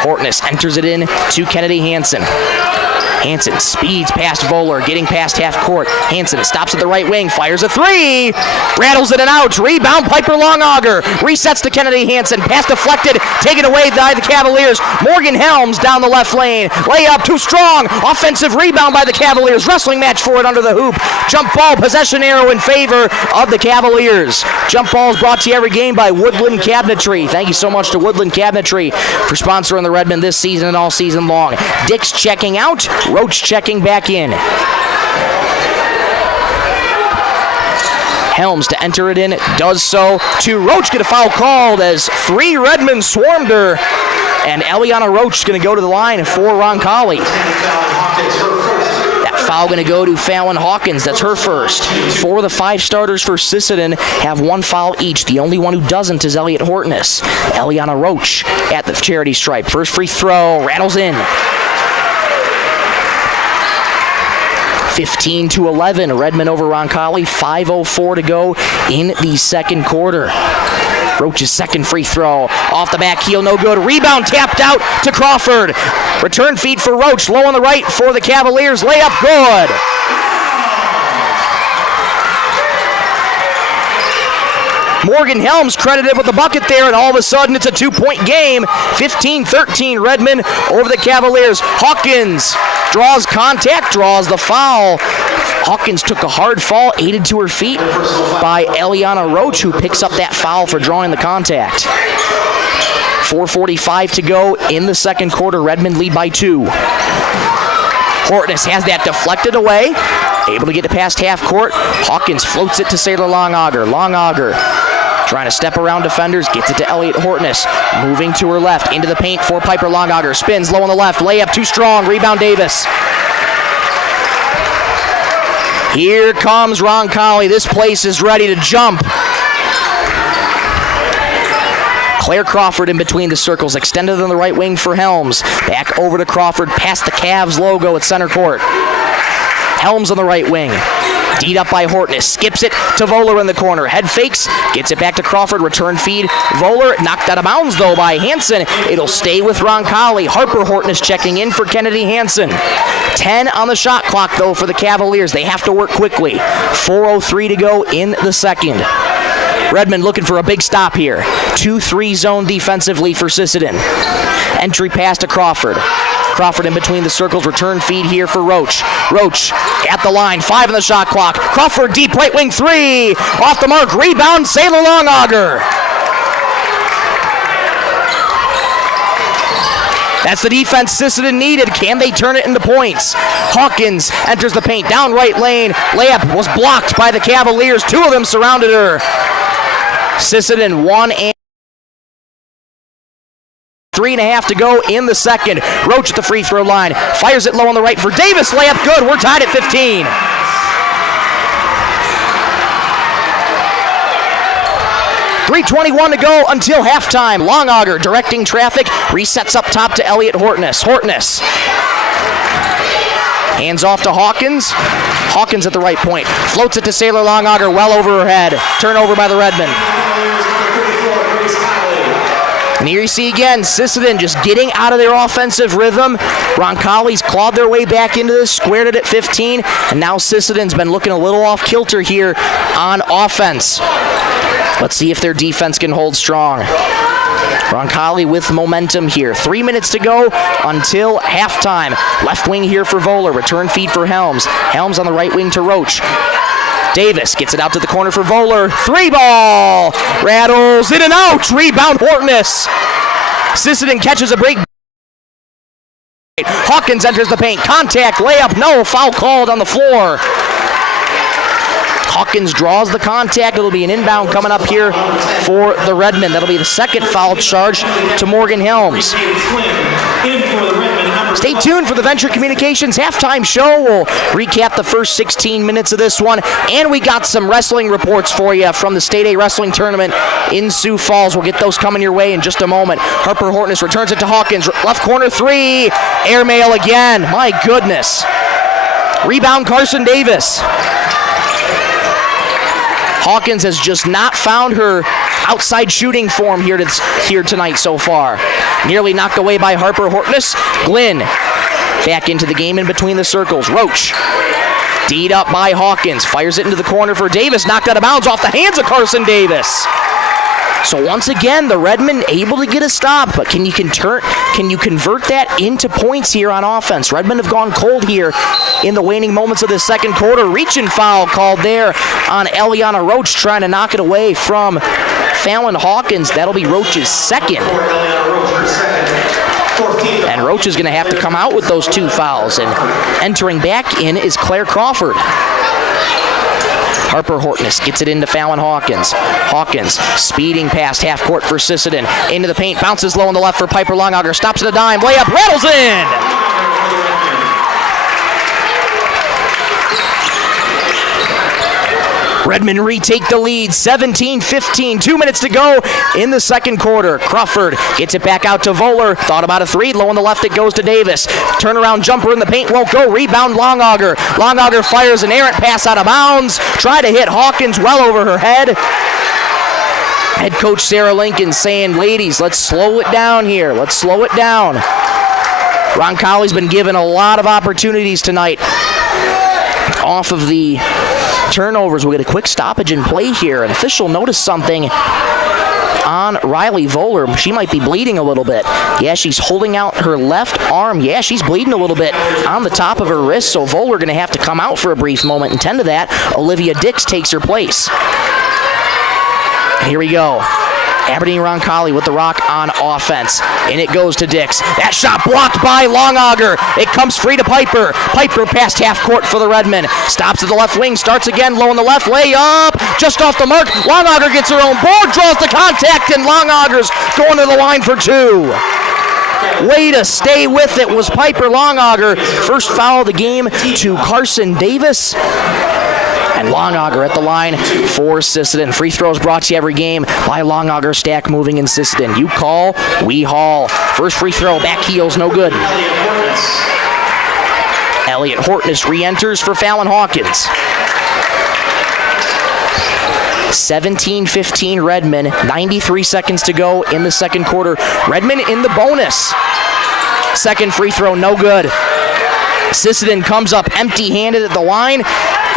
Hortness enters it in to Kennedy Hansen. Hansen speeds past Voller, getting past half court. Hansen stops at the right wing, fires a 3, rattles it and out. Rebound Piper Longauger, resets to Kennedy Hansen. Pass deflected, taken away by the Cavaliers. Morgan Helms down the left lane. Layup too strong. Offensive rebound by the Cavaliers. Wrestling match for it under the hoop. Jump ball, possession arrow in favor of the Cavaliers. Jump ball is brought to you every game by Woodland Cabinetry. Thank you so much to Woodland Cabinetry for sponsoring the Redmond this season and all season long. Dix checking out. Roach checking back in. Helms to enter it in, does so to Roach. Get a foul called as 3 Redmond swarmed her, and Eliana Roach is going to go to the line for Roncalli. That foul going to go to Fallon Hawkins. That's her first. 4 of the 5 starters for Sisseton have 1 foul each. The only one who doesn't is Elliot Hortness. Eliana Roach at the charity stripe. First free throw, rattles in. 15-11, Redmond over Roncalli. 5:04 to go in the second quarter. Roach's second free throw. Off the back heel, no good. Rebound tapped out to Crawford. Return feed for Roach. Low on the right for the Cavaliers. Layup good. Morgan Helms credited with the bucket there, and all of a sudden it's a 2-point game. 15-13 Redmond over the Cavaliers. Hawkins draws contact, draws the foul. Hawkins took a hard fall, aided to her feet by Eliana Roach, who picks up that foul for drawing the contact. 4:45 to go in the second quarter. Redmond lead by 2. Hortness has that deflected away, able to get it past half court. Hawkins floats it to Sailor Longauger. Longauger trying to step around defenders, gets it to Elliott Hortness. Moving to her left, into the paint for Piper Longauger. Spins low on the left, layup too strong, rebound Davis. Here comes Roncalli. This place is ready to jump. Claire Crawford in between the circles, extended on the right wing for Helms. Back over to Crawford, past the Cavs logo at center court. Helms on the right wing. D'd up by Hortness, skips it to Voller in the corner. Head fakes, gets it back to Crawford, return feed. Voller knocked out of bounds though by Hansen. It'll stay with Roncalli. Harper Hortness checking in for Kennedy Hansen. 10 on the shot clock though for the Cavaliers. They have to work quickly. 4:03 to go in the second. Redmond looking for a big stop here. 2-3 zone defensively for Sisseton. Entry pass to Crawford. Crawford in between the circles, return feed here for Roach. Roach at the line, 5 on the shot clock. Crawford deep right wing 3. Off the mark, rebound, Sailor Longauger. That's the defense Sisseton needed. Can they turn it into points? Hawkins enters the paint, down right lane. Layup was blocked by the Cavaliers. 2 of them surrounded her. Sisseton 1 and 3.5 to go in the second. Roach at the free throw line. Fires it low on the right for Davis. Layup good. We're tied at 15. .321 to go until halftime. Longauger directing traffic. Resets up top to Elliott Hortness. Hortness. Hands off to Hawkins. Hawkins at the right point. Floats it to Sailor Longauger well over her head. Turnover by the Redmen. And here you see again, Sisseton just getting out of their offensive rhythm. Roncalli's clawed their way back into this, squared it at 15, and now Sisseton's been looking a little off kilter here on offense. Let's see if their defense can hold strong. Roncalli with momentum here. 3 minutes to go until halftime. Left wing here for Voller. Return feed for Helms. Helms on the right wing to Roach. Davis gets it out to the corner for Voller. 3 ball. Rattles in and out. Rebound Hortness. Sisseton catches a break. Hawkins enters the paint. Contact. Layup. No. Foul called on the floor. Hawkins draws the contact. It'll be an inbound coming up here for the Redmen. That'll be the second foul charge to Morgan Helms. Stay tuned for the Venture Communications halftime show. We'll recap the first 16 minutes of this one. And we got some wrestling reports for you from the State A Wrestling Tournament in Sioux Falls. We'll get those coming your way in just a moment. Harper Hortness returns it to Hawkins. Left corner 3. Airmail again. My goodness. Rebound Carson Davis. Hawkins has just not found her outside shooting form here tonight so far. Nearly knocked away by Harper Hortness. Glynn back into the game in between the circles. Roach D'd up by Hawkins. Fires it into the corner for Davis. Knocked out of bounds off the hands of Carson Davis. So once again, the Redmen able to get a stop, but can you convert that into points here on offense? Redmen have gone cold here in the waning moments of the second quarter. Reaching foul called there on Eliana Roach, trying to knock it away from Fallon Hawkins. That'll be Roach's second. And Roach is going to have to come out with those 2 fouls. And entering back in is Claire Crawford. Harper Hortness gets it into Fallon Hawkins. Hawkins speeding past half court for Sisseton. Into the paint, bounces low on the left for Piper Longauger. Stops at a dime, layup, rattles in! Redmen retake the lead, 17-15, 2 minutes to go in the second quarter. Crawford gets it back out to Voller. Thought about a 3, low on the left it goes to Davis. Turnaround jumper in the paint won't go, rebound Longauger. Longauger fires an errant pass out of bounds. Try to hit Hawkins well over her head. Head coach Sarah Lincoln saying, ladies, let's slow it down here. Let's slow it down. Roncalli's been given a lot of opportunities tonight off of the turnovers. We'll get a quick stoppage in play here. An official noticed something on Riley Voller. She might be bleeding a little bit. Yeah, she's holding out her left arm. Yeah, she's bleeding a little bit on the top of her wrist, so Voller going to have to come out for a brief moment and tend to that. Olivia Dix takes her place. Here we go. Aberdeen Roncalli with the rock on offense. And it goes to Dix. That shot blocked by Longauger. It comes free to Piper. Piper past half court for the Redmen. Stops at the left wing. Starts again low on the left. Layup. Just off the mark. Longauger gets her own board. Draws the contact. And Longauger's going to the line for two. Way to stay with it was Piper Longauger. First foul of the game to Carson Davis. And Longauger at the line for Sisseton. Free throws brought to you every game by Longauger Stack Moving in Sisseton. You call, we haul. First free throw, back heels, no good. Elliot Hortness re-enters for Fallon Hawkins. 17-15 Redmen, 93 seconds to go in the second quarter. Redmen in the bonus. Second free throw, no good. Sisseton comes up empty-handed at the line,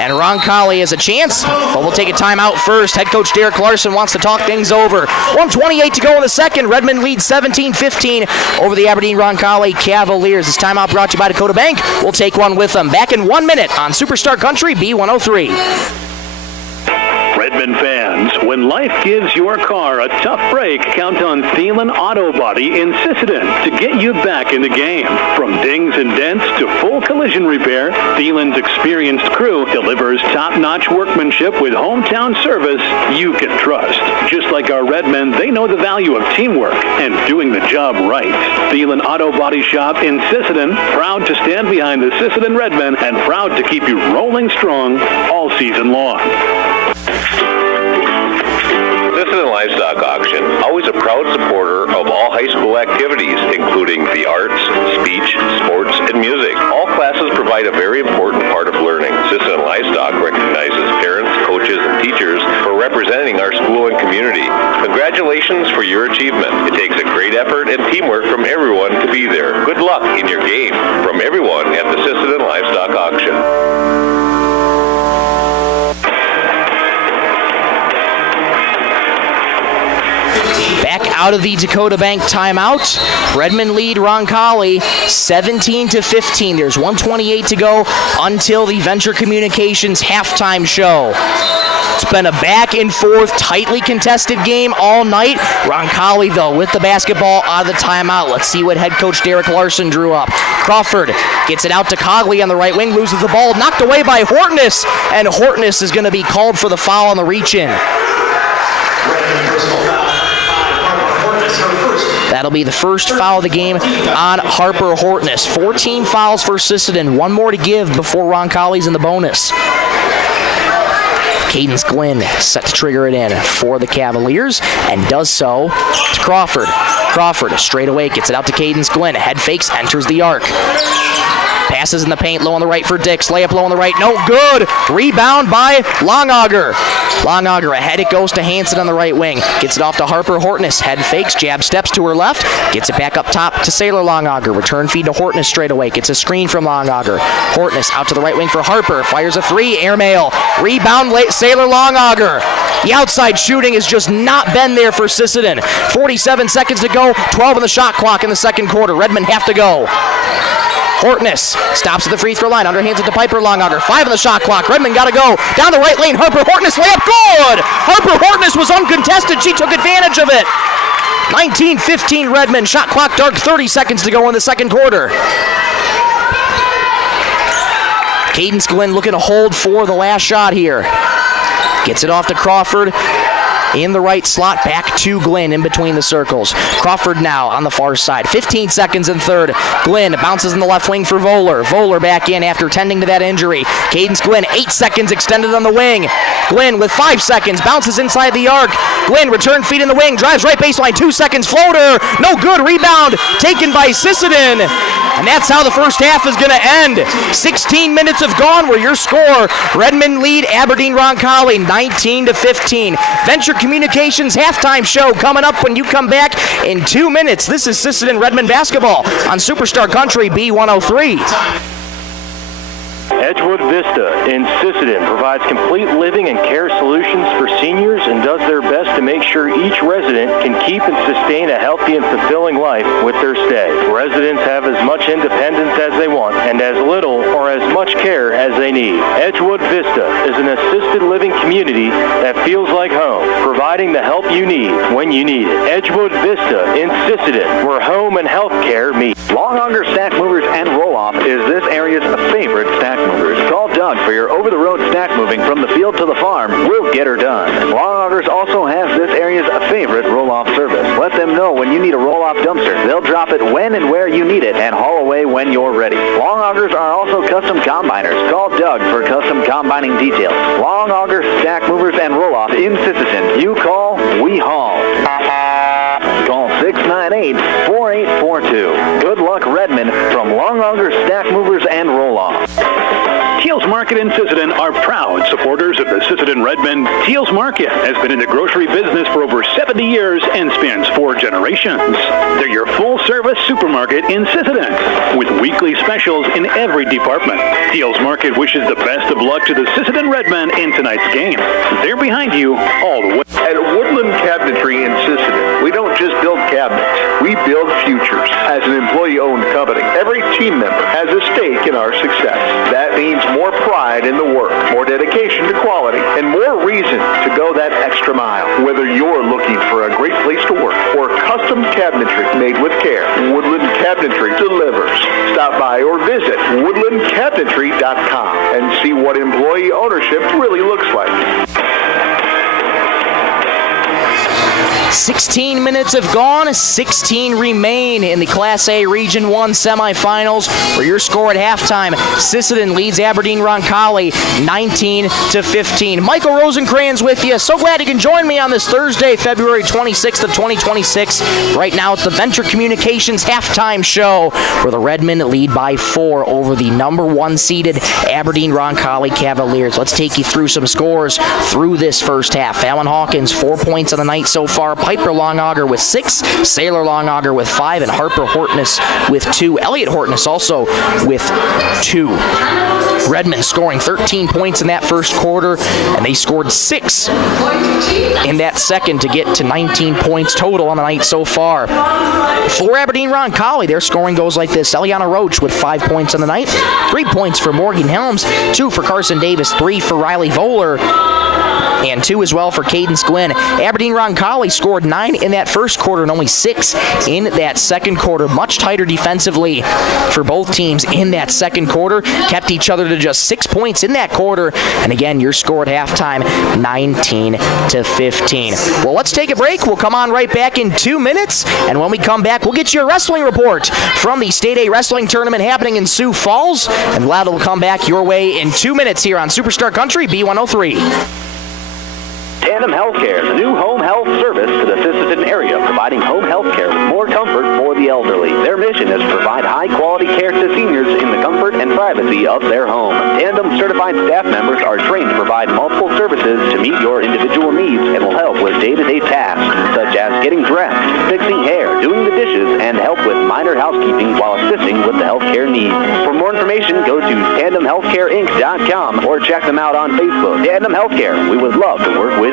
and Roncalli has a chance, but we'll take a timeout first. Head coach Derek Larson wants to talk things over. 1:28 to go in the second. Redmond leads 17-15 over the Aberdeen Roncalli Cavaliers. This timeout brought to you by Dakota Bank. We'll take one with them. Back in 1 minute on Superstar Country B103. Redmond fans, when life gives your car a tough break, count on Thielen Auto Body in Sisseton to get you back in the game. From dings and dents to full collision repair, Thielen's experienced crew delivers top-notch workmanship with hometown service you can trust. Just like our Redmen, they know the value of teamwork and doing the job right. Thielen Auto Body Shop in Sisseton, proud to stand behind the Sisseton Redmen and proud to keep you rolling strong all season long. Sisseton Livestock Auction, always a proud supporter of all high school activities, including the arts, speech, sports, and music. All classes provide a very important part of learning. Sisseton Livestock recognizes parents, coaches, and teachers for representing our school and community. Congratulations for your achievement. It takes a great effort and teamwork from everyone to be there. Good luck in your game from everyone at the Sisseton Livestock Auction. Back out of the Dakota Bank timeout. Redmond lead Roncalli 17-15. There's 1:28 to go until the Venture Communications halftime show. It's been a back and forth, tightly contested game all night. Roncalli, though, with the basketball out of the timeout. Let's see what head coach Derek Larson drew up. Crawford gets it out to Cogley on the right wing, loses the ball, knocked away by Hortness, and Hortness is going to be called for the foul on the reach-in. That'll be the first foul of the game on Harper Hortness. 14 fouls for Sisseton. One more to give before Roncalli's in the bonus. Cadence Glynn set to trigger it in for the Cavaliers and does so to Crawford. Crawford straight away gets it out to Cadence Glynn. Head fakes, enters the arc. Passes in the paint, low on the right for Dix. Layup low on the right, no good. Rebound by Longauger. Longauger ahead, it goes to Hansen on the right wing. Gets it off to Harper Hortness. Head fakes, jab steps to her left. Gets it back up top to Saylor Longauger. Return feed to Hortness straight away. Gets a screen from Longauger. Hortness out to the right wing for Harper. Fires a three, airmail. Rebound, Saylor Longauger. The outside shooting has just not been there for Sisseton. 47 seconds to go, 12 on the shot clock in the second quarter. Redmond have to go. Hortness stops at the free throw line, underhands it to Piper Longauger. 5 on the shot clock. Redmond got to go. Down the right lane, Harper Hortness, layup, good! Harper Hortness was uncontested. She took advantage of it. 19-15 Redmond. Shot clock dark, 30 seconds to go in the second quarter. Cadence Glynn looking to hold for the last shot here. Gets it off to Crawford. In the right slot, back to Glynn in between the circles. Crawford now on the far side. 15 seconds in third. Glynn bounces in the left wing for Voller. Voller back in after tending to that injury. Cadence Glynn, 8 seconds extended on the wing. Glynn with 5 seconds, bounces inside the arc. Glynn return feet in the wing, drives right baseline, 2 seconds, floater. No good, rebound taken by Sisseton. And that's how the first half is going to end. 16 minutes have gone. Where your score, Redmond lead Aberdeen Roncalli 19-15. Venture Communications halftime show coming up when you come back in 2 minutes. This is Sisseton Redmond basketball on Superstar Country B103. Edgewood Vista in Sisseton provides complete living and care solutions for seniors and does their best to make sure each resident can keep and sustain a healthy and fulfilling life with their stay. Residents have as much independence as they want and as little or as much care as they need. Edgewood Vista is an assisted living community that feels like home, providing the help you need when you need it. Edgewood Vista in Sisseton, where home and health care meet. Long Auger Stack Movers and Roll-Off is this area's favorite stack movers. Call Doug for your over-the-road stack moving from the field to the farm. We'll get her done. Long Augers also has this area's favorite roll-off service. Let them know when you need a roll-off dumpster. They'll drop it when and where you need it and haul away when you're ready. Long Augers are also custom combiners. Call Doug for custom combining details. Long Auger Stack Movers and Roll-Off in Sisseton. You call, we haul. Call 698-4842. Good luck, Redmond, from Long Auger Stack Movers and Roll-Off. Teals Market in Sisseton are proud supporters of the Sisseton Redmond. Teals Market has been in the grocery business for over 70 years and spans 4 generations. They're your full-service supermarket in Sisseton with weekly specials in every department. Teals Market wishes the best of luck to the Sisseton Redmen in tonight's game. They're behind you all the way. At Woodland Cabinetry in Sisseton, we don't just build cabinets, we build futures. As an employee-owned company, every team member has a stake in our success. That means more pride in the work, more dedication to quality, and more reason to go that extra mile. Whether you're looking for a great place to work or custom cabinetry made with care, Woodland Cabinetry delivers. Stop by or visit woodlandcabinetry.com and see what employee ownership really looks like. 16 minutes have gone, 16 remain in the Class A Region 1 semifinals, where your score at halftime, Sisseton leads Aberdeen Roncalli 19-15. Michael Rosencrans with you. So glad you can join me on this Thursday, February 26th of 2026. Right now it's the Venture Communications halftime show, where the Redmen lead by 4 over the number 1 seeded Aberdeen Roncalli Cavaliers. Let's take you through some scores through this first half. Alan Hawkins, 4 points on the night so far. Piper Longauger with 6, Sailor Longauger with 5, and Harper Hortness with 2. Elliot Hortness also with 2. Redmond scoring 13 points in that first quarter, and they scored 6 in that second to get to 19 points total on the night so far. For Aberdeen Roncalli, their scoring goes like this. Eliana Roach with 5 points on the night, 3 points for Morgan Helms, 2 for Carson Davis, 3 for Riley Voller, and 2 as well for Cadence Gwynn. Aberdeen Roncalli scored 9 in that first quarter and only 6 in that second quarter. Much tighter defensively for both teams in that second quarter. Kept each other to just 6 points in that quarter. And again, your score at halftime, 19-15. Well, let's take a break. We'll come on right back in 2 minutes. And when we come back, we'll get you a wrestling report from the State A Wrestling Tournament happening in Sioux Falls. And that will come back your way in 2 minutes here on Superstar Country B103. Tandem Healthcare, the new home health service to the Sisseton area, providing home health care with more comfort for the elderly. Their mission is to provide high-quality care to seniors in the comfort and privacy of their home. Tandem certified staff members are trained to provide multiple services to meet your individual needs and will help with day-to-day tasks, such as getting dressed, fixing hair, doing the dishes, and help with minor housekeeping while assisting with the healthcare needs. For more information, go to tandemhealthcareinc.com or check them out on Facebook. Tandem Healthcare, we would love to work with you.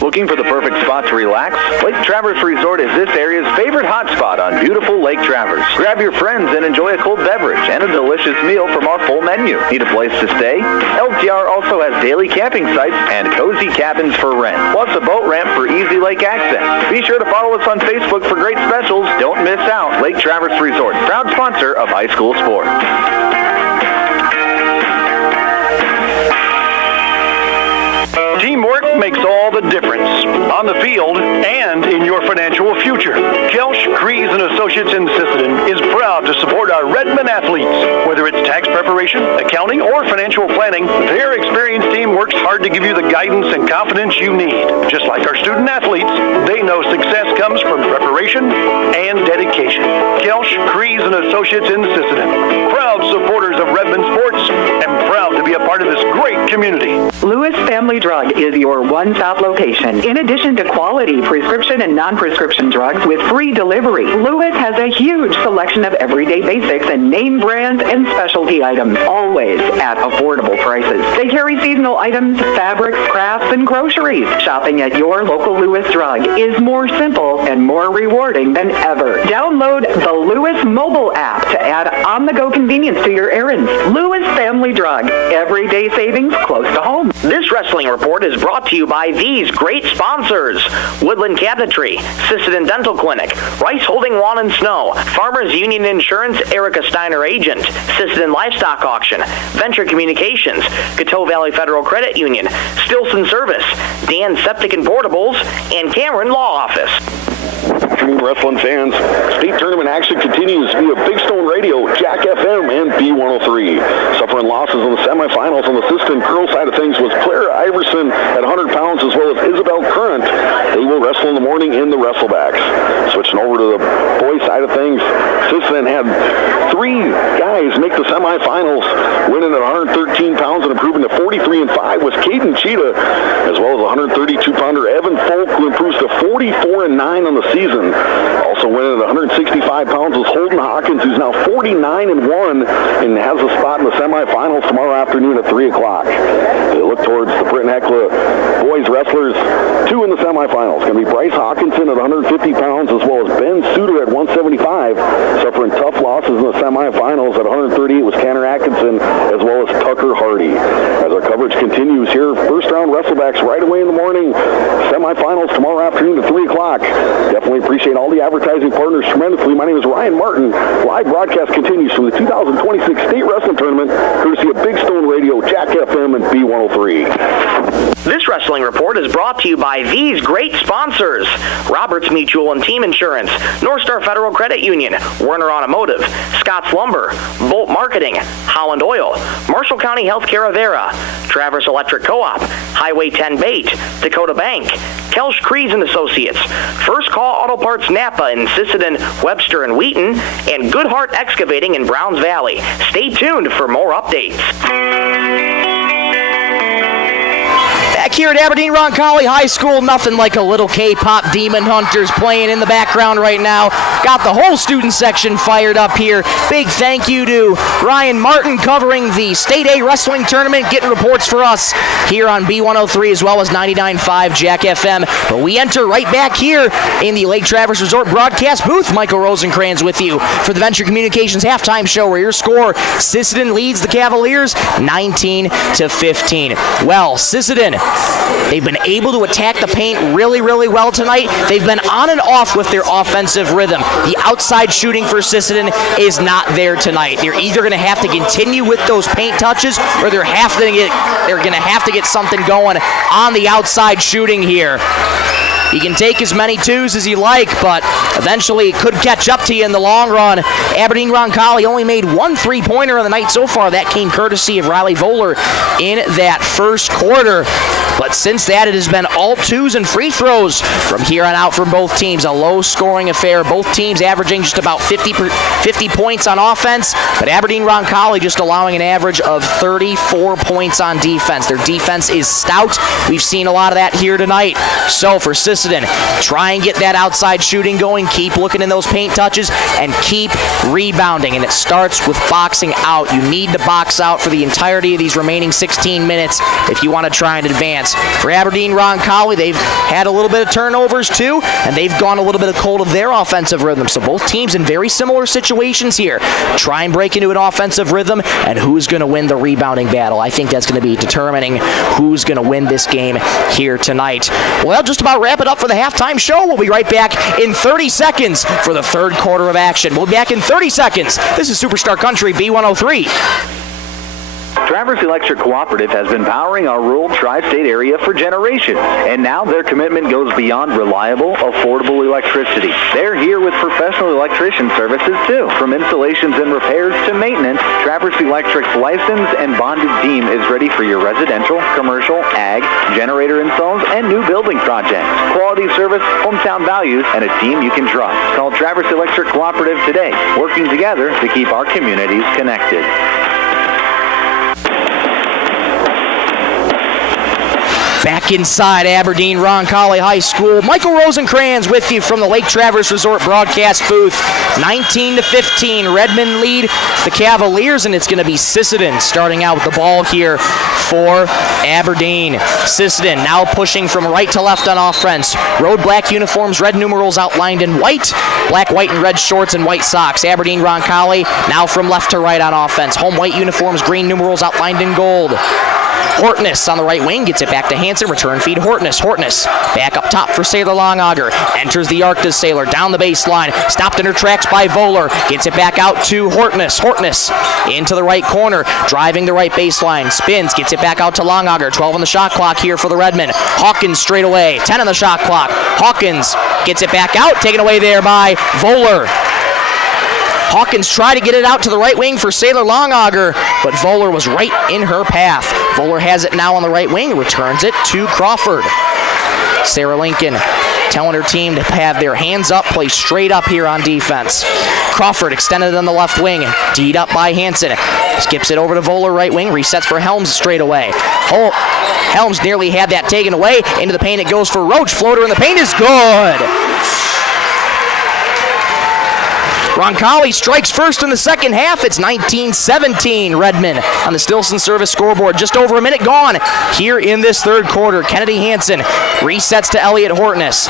Looking for the perfect spot to relax? Lake Traverse Resort is this area's favorite hotspot on beautiful Lake Traverse. Grab your friends and enjoy a cold beverage and a delicious meal from our full menu. Need a place to stay? LTR also has daily camping sites and cozy cabins for rent, plus a boat ramp for easy lake access. Be sure to follow us on Facebook for great specials. Don't miss out. Lake Traverse Resort, proud sponsor of high school sports. Teamwork makes all the difference on the field and in your financial future. Kelsch, Kreese & Associates in Sisseton is proud to support our Redmen athletes. Whether it's tax preparation, accounting, or financial planning, their experienced team works hard to give you the guidance and confidence you need. Just like our student athletes, they know success comes from preparation and dedication. Kelsch, Kreese & Associates in Sisseton, proud supporters supporters of Redmond sports and proud to be a part of this great community. Lewis Family Drug is your one stop location. In addition to quality prescription and non-prescription drugs with free delivery, Lewis has a huge selection of everyday basics and name brands and specialty items, always at affordable prices. They carry seasonal items, fabrics, crafts, and groceries. Shopping at your local Lewis Drug is more simple and more rewarding than ever. Download the Lewis mobile app to add on-the-go convenience to your errands. Lewis Family Drug. Everyday savings close to home. This wrestling report is brought to you by these great sponsors: Woodland Cabinetry, Sisseton Dental Clinic, Rice Holding Lawn and Snow, Farmers Union Insurance, Erica Steiner Agent, Sisseton Livestock Auction, Venture Communications, Coteau Valley Federal Credit Union, Stilson Service, Dan Septic and Portables, and Cameron Law Office. Afternoon, wrestling fans. State tournament action continues via Big Stone Radio, Jack FM, and B103. Suffering losses in the semifinals on the Sisseton girls side of things was Claire Iverson at 100 pounds, as well as Isabel Current. They will wrestle in the morning in the wrestlebacks. Switching over to the boys side of things, Sisseton had 3 guys make the semifinals, winning at 113 pounds and improving to 43-5 was Caden Cheetah, as well as 132-pounder Evan Folk, who improves to 44-9 on the season. Also winning at 165 pounds was Holden Hawkins, who's now 49-1 and has a spot in the semifinals tomorrow afternoon at 3 o'clock. They look towards the Britton Hecla boys wrestlers, 2 in the semifinals. Going to be Bryce Hawkinson at 150 pounds, as well as Ben Suter at 175, suffering tough losses in the semifinals. At 138 was Tanner Atkinson, as well as Tucker Hardy. As our coverage continues here, first round wrestlebacks right away in the morning, semifinals tomorrow afternoon at 3 o'clock. Definitely appreciate all the advertising partners tremendously. My name is Ryan Martin. Live broadcast continues from the 2026 State Wrestling Tournament, courtesy of Big Stone Radio, Jack FM, and B103. This wrestling report is brought to you by these great sponsors: Roberts Mutual and Team Insurance, North Star Federal Credit Union, Werner Automotive, Scott's Lumber, Bolt Marketing, Holland Oil, Marshall County Healthcare Avera, Traverse Electric Co-op, Highway 10 Bait, Dakota Bank, Kelsch Crees and Associates, First Call Auto Parts Napa in Sisseton, Webster, and Wheaton, and Goodhart Excavating in Browns Valley. Stay tuned for more updates. Back here at Aberdeen Roncalli High School, nothing like a little K-pop Demon Hunters playing in the background right now. Got the whole student section fired up here. Big thank you to Ryan Martin covering the State A Wrestling Tournament, getting reports for us here on B103 as well as 99.5 Jack FM. But we enter right back here in the Lake Traverse Resort broadcast booth. Michael Rosencrans with you for the Venture Communications halftime show, where your score, Sisseton leads the Cavaliers 19-15. Well, Sisseton, they've been able to attack the paint really, really well tonight. They've been on and off with their offensive rhythm. The outside shooting for Sisseton is not there tonight. They're either going to have to continue with those paint touches, or they're going to have to get something going on the outside shooting here. You can take as many twos as you like, but eventually it could catch up to you in the long run. Aberdeen Roncalli only made 1 3-pointer of the night so far. That came courtesy of Riley Voller in that first quarter. But since that, it has been all twos and free throws from here on out for both teams. A low-scoring affair. Both teams averaging just about 50 points on offense, but Aberdeen Roncalli just allowing an average of 34 points on defense. Their defense is stout. We've seen a lot of that here tonight. So for Sisseton, try and get that outside shooting going. Keep looking in those paint touches and keep rebounding. And it starts with boxing out. You need to box out for the entirety of these remaining 16 minutes if you want to try and advance. For Aberdeen Roncalli, they've had a little bit of turnovers too, and they've gone a little bit cold of their offensive rhythm. So both teams in very similar situations here. Try and break into an offensive rhythm, and who's going to win the rebounding battle? I think that's going to be determining who's going to win this game here tonight. Well, that'll just about wrap it up for the halftime show. We'll be right back in 30 seconds for the third quarter of action. We'll be back in 30 seconds. This is Superstar Country B103. Traverse Electric Cooperative has been powering our rural tri-state area for generations, and now their commitment goes beyond reliable, affordable electricity. They're here with professional electrician services too. From installations and repairs to maintenance, Traverse Electric's licensed and bonded team is ready for your residential, commercial, ag, generator installs, and new building projects. Quality service, hometown values, and a team you can trust. Call Traverse Electric Cooperative today, working together to keep our communities connected. Back inside Aberdeen Roncalli High School. Michael Rosencrans with you from the Lake Traverse Resort broadcast booth. 19-15, Redmond lead the Cavaliers, and it's going to be Sisseton starting out with the ball here for Aberdeen. Sisseton now pushing from right to left on offense. Road black uniforms, red numerals outlined in white. Black, white, and red shorts and white socks. Aberdeen Roncalli now from left to right on offense. Home white uniforms, green numerals outlined in gold. Hortness on the right wing, gets it back to Hansen, return feed Hortness. Hortness back up top for Sailor Longauger. Enters the arc to Sailor, down the baseline, stopped in her tracks by Voller. Gets it back out to Hortness. Hortness into the right corner, driving the right baseline, spins, gets it back out to Longauger. 12 on the shot clock here for the Redmen. Hawkins straight away, 10 on the shot clock. Hawkins gets it back out, taken away there by Voller. Hawkins tried to get it out to the right wing for Sailor Longauger, but Voller was right in her path. Voller has it now on the right wing, returns it to Crawford. Sarah Lincoln telling her team to have their hands up, play straight up here on defense. Crawford extended on the left wing, D'd up by Hansen. Skips it over to Voller right wing, resets for Helms straight away. Helms nearly had that taken away. Into the paint it goes for Roach. Floater in the paint is good. Roncalli strikes first in the second half. It's 19-17 Redmond on the Stilson service scoreboard. Just over a minute gone here in this third quarter. Kennedy Hansen resets to Elliot Hortness.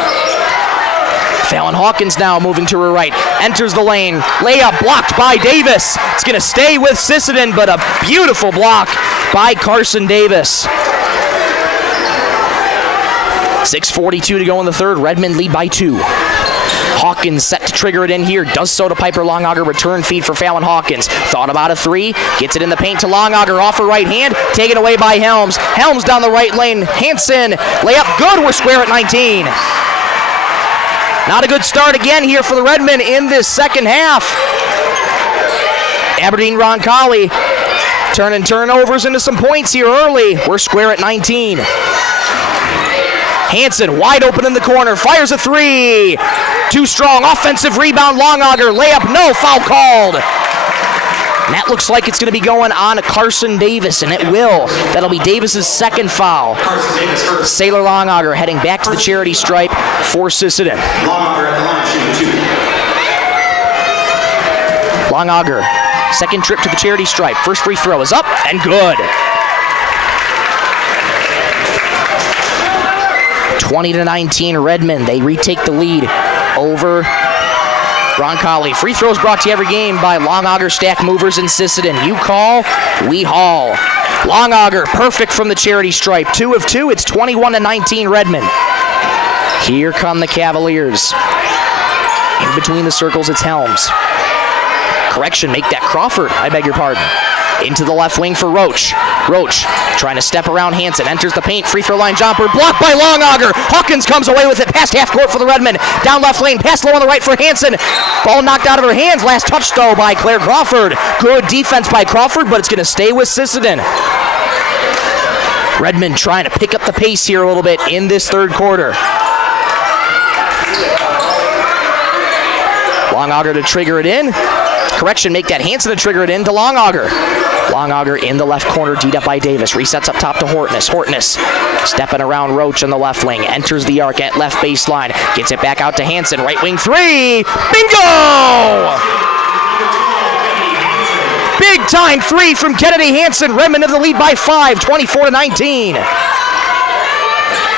Fallon Hawkins now moving to her right. Enters the lane. Layup blocked by Davis. It's going to stay with Sisseton, but a beautiful block by Carson Davis. 6:42 to go in the third. Redmond lead by 2. Hawkins set to trigger it in here. Does so to Piper Longauger. Return feed for Fallon Hawkins. Thought about a three. Gets it in the paint to Longauger. Off her right hand. Taken away by Helms. Helms down the right lane. Hansen. Layup good. We're square at 19. Not a good start again here for the Redmen in this second half. Aberdeen Roncalli turning turnovers into some points here early. We're square at 19. Hansen wide open in the corner. Fires a three. Too strong. Offensive rebound. Longauger. Layup. No. Foul called. And that looks like it's going to be going on Carson Davis, and it will. That'll be Davis's second foul. Sailor Longauger heading back to the charity stripe for Sisseton. Longauger, second trip to the charity stripe. First free throw is up and good. 20-19 Redmond. They retake the lead over Roncalli. Free throws brought to you every game by Longauger Stack Movers in Sisseton. You call, we haul. Longauger perfect from the charity stripe. 2 of 2. It's 21-19 Redmond. Here come the Cavaliers. In between the circles, it's Helms. Correction, make that Crawford. I beg your pardon. Into the left wing for Roach. Roach trying to step around Hansen. Enters the paint. Free throw line jumper. Blocked by Longauger. Hawkins comes away with it. Past half court for the Redmen. Down left lane. Pass low on the right for Hansen. Ball knocked out of her hands. Last touch though by Claire Crawford. Good defense by Crawford, but it's going to stay with Sisseton. Redmond trying to pick up the pace here a little bit in this third quarter. Longauger to trigger it in. Correction, make that Hansen to trigger it in to Longauger. Longauger in the left corner, D'd up by Davis. Resets up top to Hortness. Hortness stepping around Roach on the left wing. Enters the arc at left baseline. Gets it back out to Hansen. Right wing three. Bingo! Big time three from Kennedy Hansen. Redmond of the lead by 5, 24-19.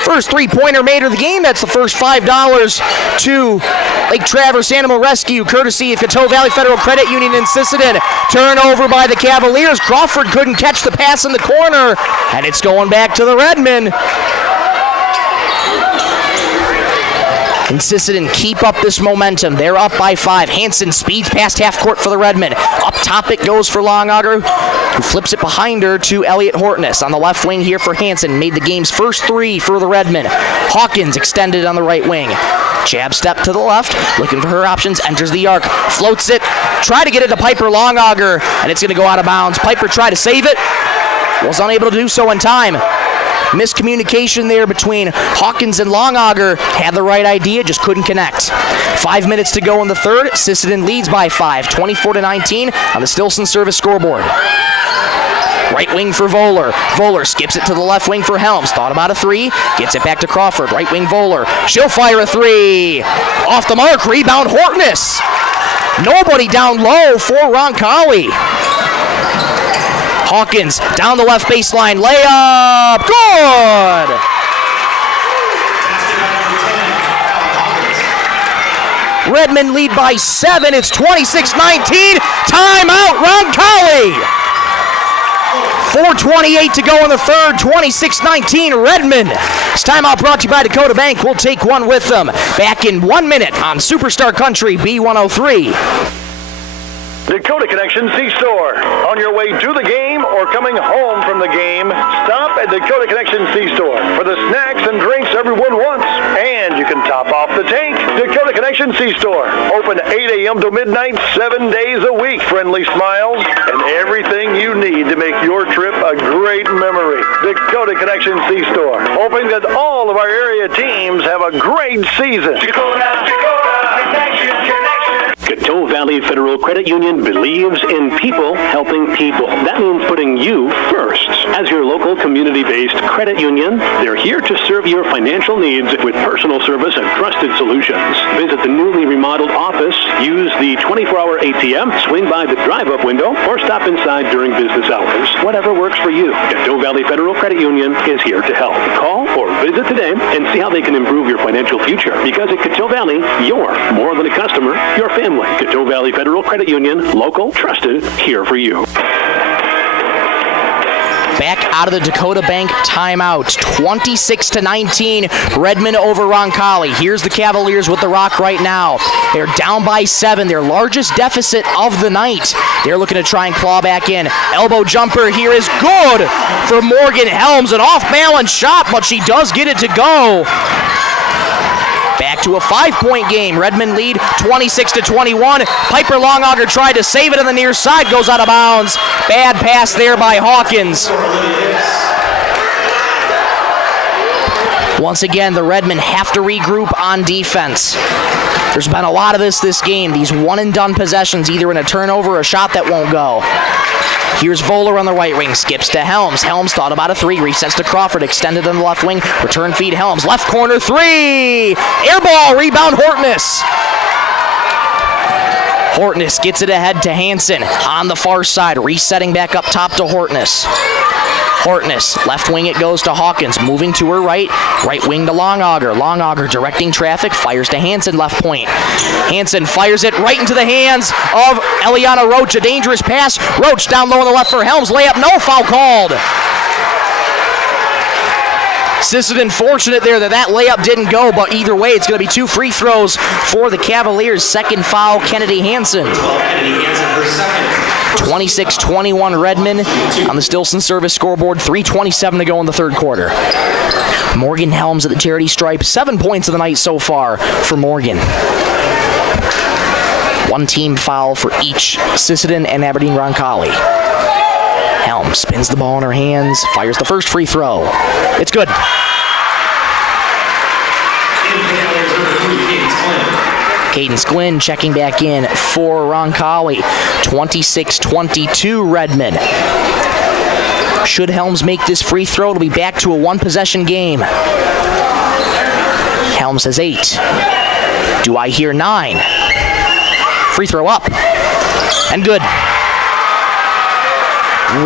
First three-pointer made of the game. That's the first $5 to Lake Traverse Animal Rescue, courtesy of Coteau Valley Federal Credit Union in Sisseton. Turnover by the Cavaliers. Crawford couldn't catch the pass in the corner, and it's going back to the Redmen. And Sisseton keep up this momentum. They're up by 5. Hansen speeds past half court for the Redmen. Up top it goes for Longauger, who flips it behind her to Elliot Hortness. On the left wing here for Hansen. Made the game's first three for the Redmen. Hawkins extended on the right wing. Jab step to the left, looking for her options, enters the arc, floats it, try to get it to Piper Longauger, and it's going to go out of bounds. Piper tried to save it, was unable to do so in time. Miscommunication there between Hawkins and Longauger. Had the right idea, just couldn't connect. 5 minutes to go in the third. Sisseton leads by 5, 24-19 on the Stilson service scoreboard. Right wing for Voller. Voller skips it to the left wing for Helms. Thought about a three. Gets it back to Crawford. Right wing Voller. She'll fire a three. Off the mark. Rebound Hortness. Nobody down low for Roncalli. Hawkins down the left baseline. Layup. Good. Redmond lead by 7. It's 26-19. Timeout, Roncalli. 4:28 to go in the third. 26-19, Redmond. This timeout brought to you by Dakota Bank. We'll take one with them. Back in 1 minute on Superstar Country B103. Dakota Connection C-Store. On your way to the game or coming home from the game, stop at Dakota Connection C-Store for the snacks and drinks everyone wants. And you can top off the tank. Dakota Connection C-Store. Open 8 a.m. to midnight, 7 days a week. Friendly smiles and everything you need to make your trip a great memory. Dakota Connection C-Store. Hoping that all of our area teams have a great season. Dakota Connection. Coteau Valley Federal Credit Union believes in people helping people. That means putting you first. As your local community-based credit union, they're here to serve your financial needs with personal service and trusted solutions. Visit the newly remodeled office, use the 24-hour ATM, swing by the drive-up window, or stop inside during business hours. Whatever works for you, Coteau Valley Federal Credit Union is here to help. Call or visit today and see how they can improve your financial future. Because at Coteau Valley, you're more than a customer, you're family. Coteau Valley Federal Credit Union, local, trusted, here for you. Back out of the Dakota Bank timeout. 26-19. Redmond over Roncalli. Here's the Cavaliers with the rock right now. They're down by 7. Their largest deficit of the night. They're looking to try and claw back in. Elbow jumper here is good for Morgan Helms. An off-balance shot, but she does get it to go. Back to a 5-point game. Redmond lead 26-21. Piper Longauger tried to save it on the near side. Goes out of bounds. Bad pass there by Hawkins. Once again, the Redmond have to regroup on defense. There's been a lot of this game. These one-and-done possessions, either in a turnover or a shot that won't go. Here's Voller on the right wing, skips to Helms. Helms thought about a three, resets to Crawford, extended on the left wing, return feed Helms. Left corner three! Air ball, rebound Hortness. Hortness gets it ahead to Hansen on the far side, resetting back up top to Hortness. Hortness, left wing it goes to Hawkins, moving to her right, right wing to Longauger. Longauger directing traffic, fires to Hansen, left point. Hansen fires it right into the hands of Eliana Roach, a dangerous pass. Roach down low on the left for Helms, layup, no foul called. Sisseton fortunate there that layup didn't go, but either way, it's going to be 2 free throws for the Cavaliers. Second foul, Kennedy Hansen. 26-21 Redmond on the Stilson service scoreboard. 3:27 to go in the third quarter. Morgan Helms at the charity stripe. 7 points of the night so far for Morgan. 1 team foul for each Sisseton and Aberdeen Roncalli. Helms spins the ball in her hands, fires the first free throw. It's good. Cadence Glynn checking back in for Roncalli. 26-22 Redmond. Should Helms make this free throw, it'll be back to a 1-possession game. Helms has 8. Do I hear 9? Free throw up. And good.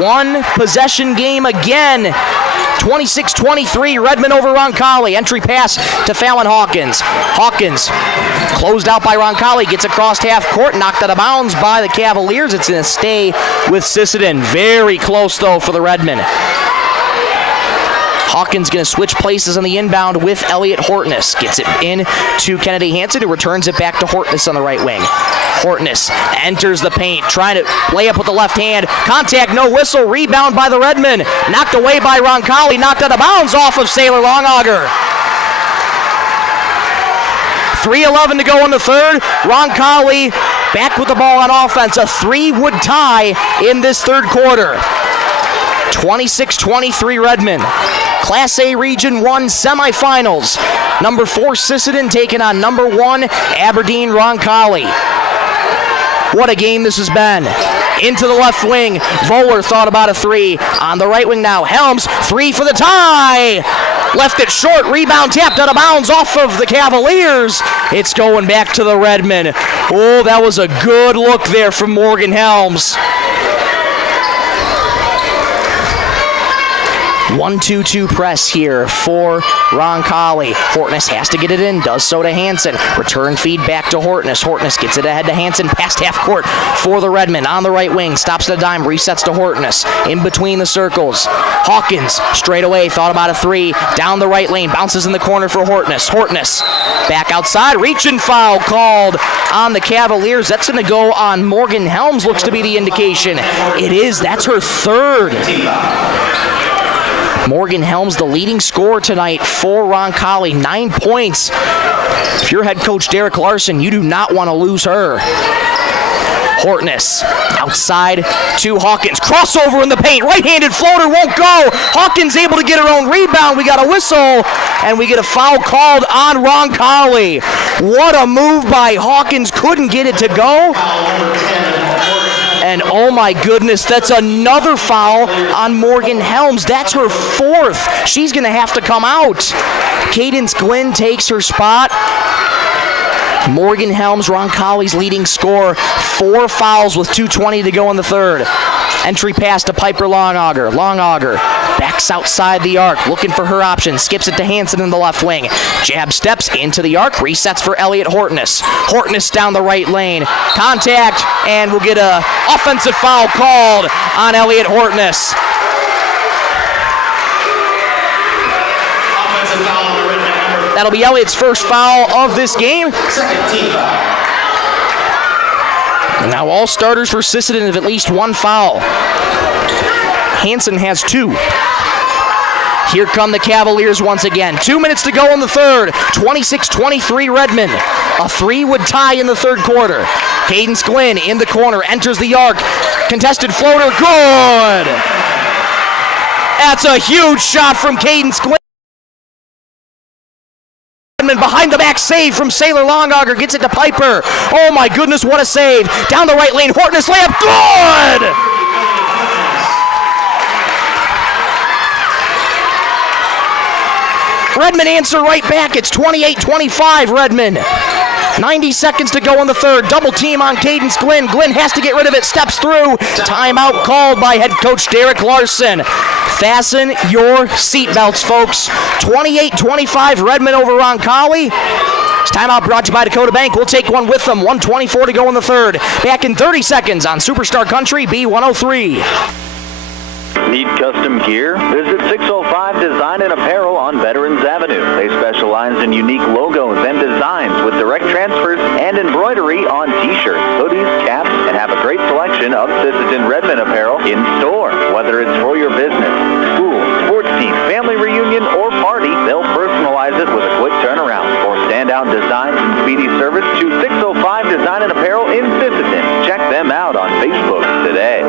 1-possession game again. 26-23, Redmond over Roncalli. Entry pass to Fallon Hawkins. Hawkins, closed out by Roncalli, gets across half court, knocked out of bounds by the Cavaliers. It's going to stay with Sisseton. Very close, though, for the Redmond. Hawkins going to switch places on the inbound with Elliott Hortness. Gets it in to Kennedy Hansen, who returns it back to Hortness on the right wing. Hortness enters the paint, trying to lay up with the left hand. Contact, no whistle. Rebound by the Redmond. Knocked away by Roncalli. Knocked out of bounds off of Sailor Longauger. 3:11 to go in the third. Roncalli back with the ball on offense. A 3 would tie in this third quarter. 26-23 Redmond. Class A Region 1 semifinals. Number 4 Sisseton taking on number 1 Aberdeen Roncalli. What a game this has been. into the left wing. Voller thought about a three. On the right wing now, Helms, three for the tie. Left it short, rebound tapped out of bounds off of the Cavaliers. It's going back to the Redmen. Oh, that was a good look there from Morgan Helms. 1-2-2 press here for Roncalli. Hortness has to get it in, does so to Hansen. Return feed back to Hortness. Hortness gets it ahead to Hansen, past half court for the Redmen. On the right wing, stops the dime, resets to Hortness. In between the circles. Hawkins, straight away, thought about a three. Down the right lane, bounces in the corner for Hortness. Hortness, back outside, reach and foul called on the Cavaliers. That's going to go on Morgan Helms, looks to be the indication. It is, that's her third. Morgan Helms, the leading scorer tonight for Roncalli, 9 points. If you're head coach Derek Larson, you do not want to lose her. Hortness outside to Hawkins. Crossover in the paint. Right-handed floater won't go. Hawkins able to get her own rebound. We got a whistle, and we get a foul called on Roncalli. What a move by Hawkins. Couldn't get it to go. And oh my goodness, that's another foul on Morgan Helms. That's her fourth. She's going to have to come out. Cadence Glynn takes her spot. Morgan Helms, Roncalli's leading scorer. 4 fouls with 2:20 to go in the third. Entry pass to Piper Longauger. Longauger backs outside the arc, looking for her option. Skips it to Hansen in the left wing. Jab steps into the arc, resets for Elliott Hortness. Hortness down the right lane. Contact, and we'll get an offensive foul called on Elliott Hortness. That'll be Elliott's first foul of this game. Second team foul. And now all starters for Sisseton have at least 1 foul. Hansen has 2. Here come the Cavaliers once again. 2 minutes to go in the third. 26-23 Redmond. A 3 would tie in the third quarter. Cadence Glynn in the corner, enters the arc. Contested floater, good! That's a huge shot from Cadence Glynn. Behind the back save from Sailor Longauger, gets it to Piper. Oh my goodness, what a save. Down the right lane, Hortness layup, good! Redmond answer right back. It's 28-25 Redmond. 90 seconds to go in the third. Double team on Cadence Glynn. Glynn has to get rid of it, steps through. Timeout called by head coach Derek Larson. Fasten your seatbelts, folks. 28-25 Redmond over Roncalli. This timeout brought to you by Dakota Bank. We'll take one with them. 1:24 to go in the third. Back in 30 seconds on Superstar Country B103. Need custom gear? Visit 605 Design and Apparel on Veterans Avenue. They specialize in unique logos and designs with direct transfers and embroidery on t-shirts, hoodies, caps, and have a great selection of Sisseton Redmond apparel in store. Whether it's for your business, school, sports team, family reunion, or party, they'll personalize it with a quick turnaround. For standout designs and speedy service, choose 605 Design and Apparel in Sisseton. Check them out on Facebook today.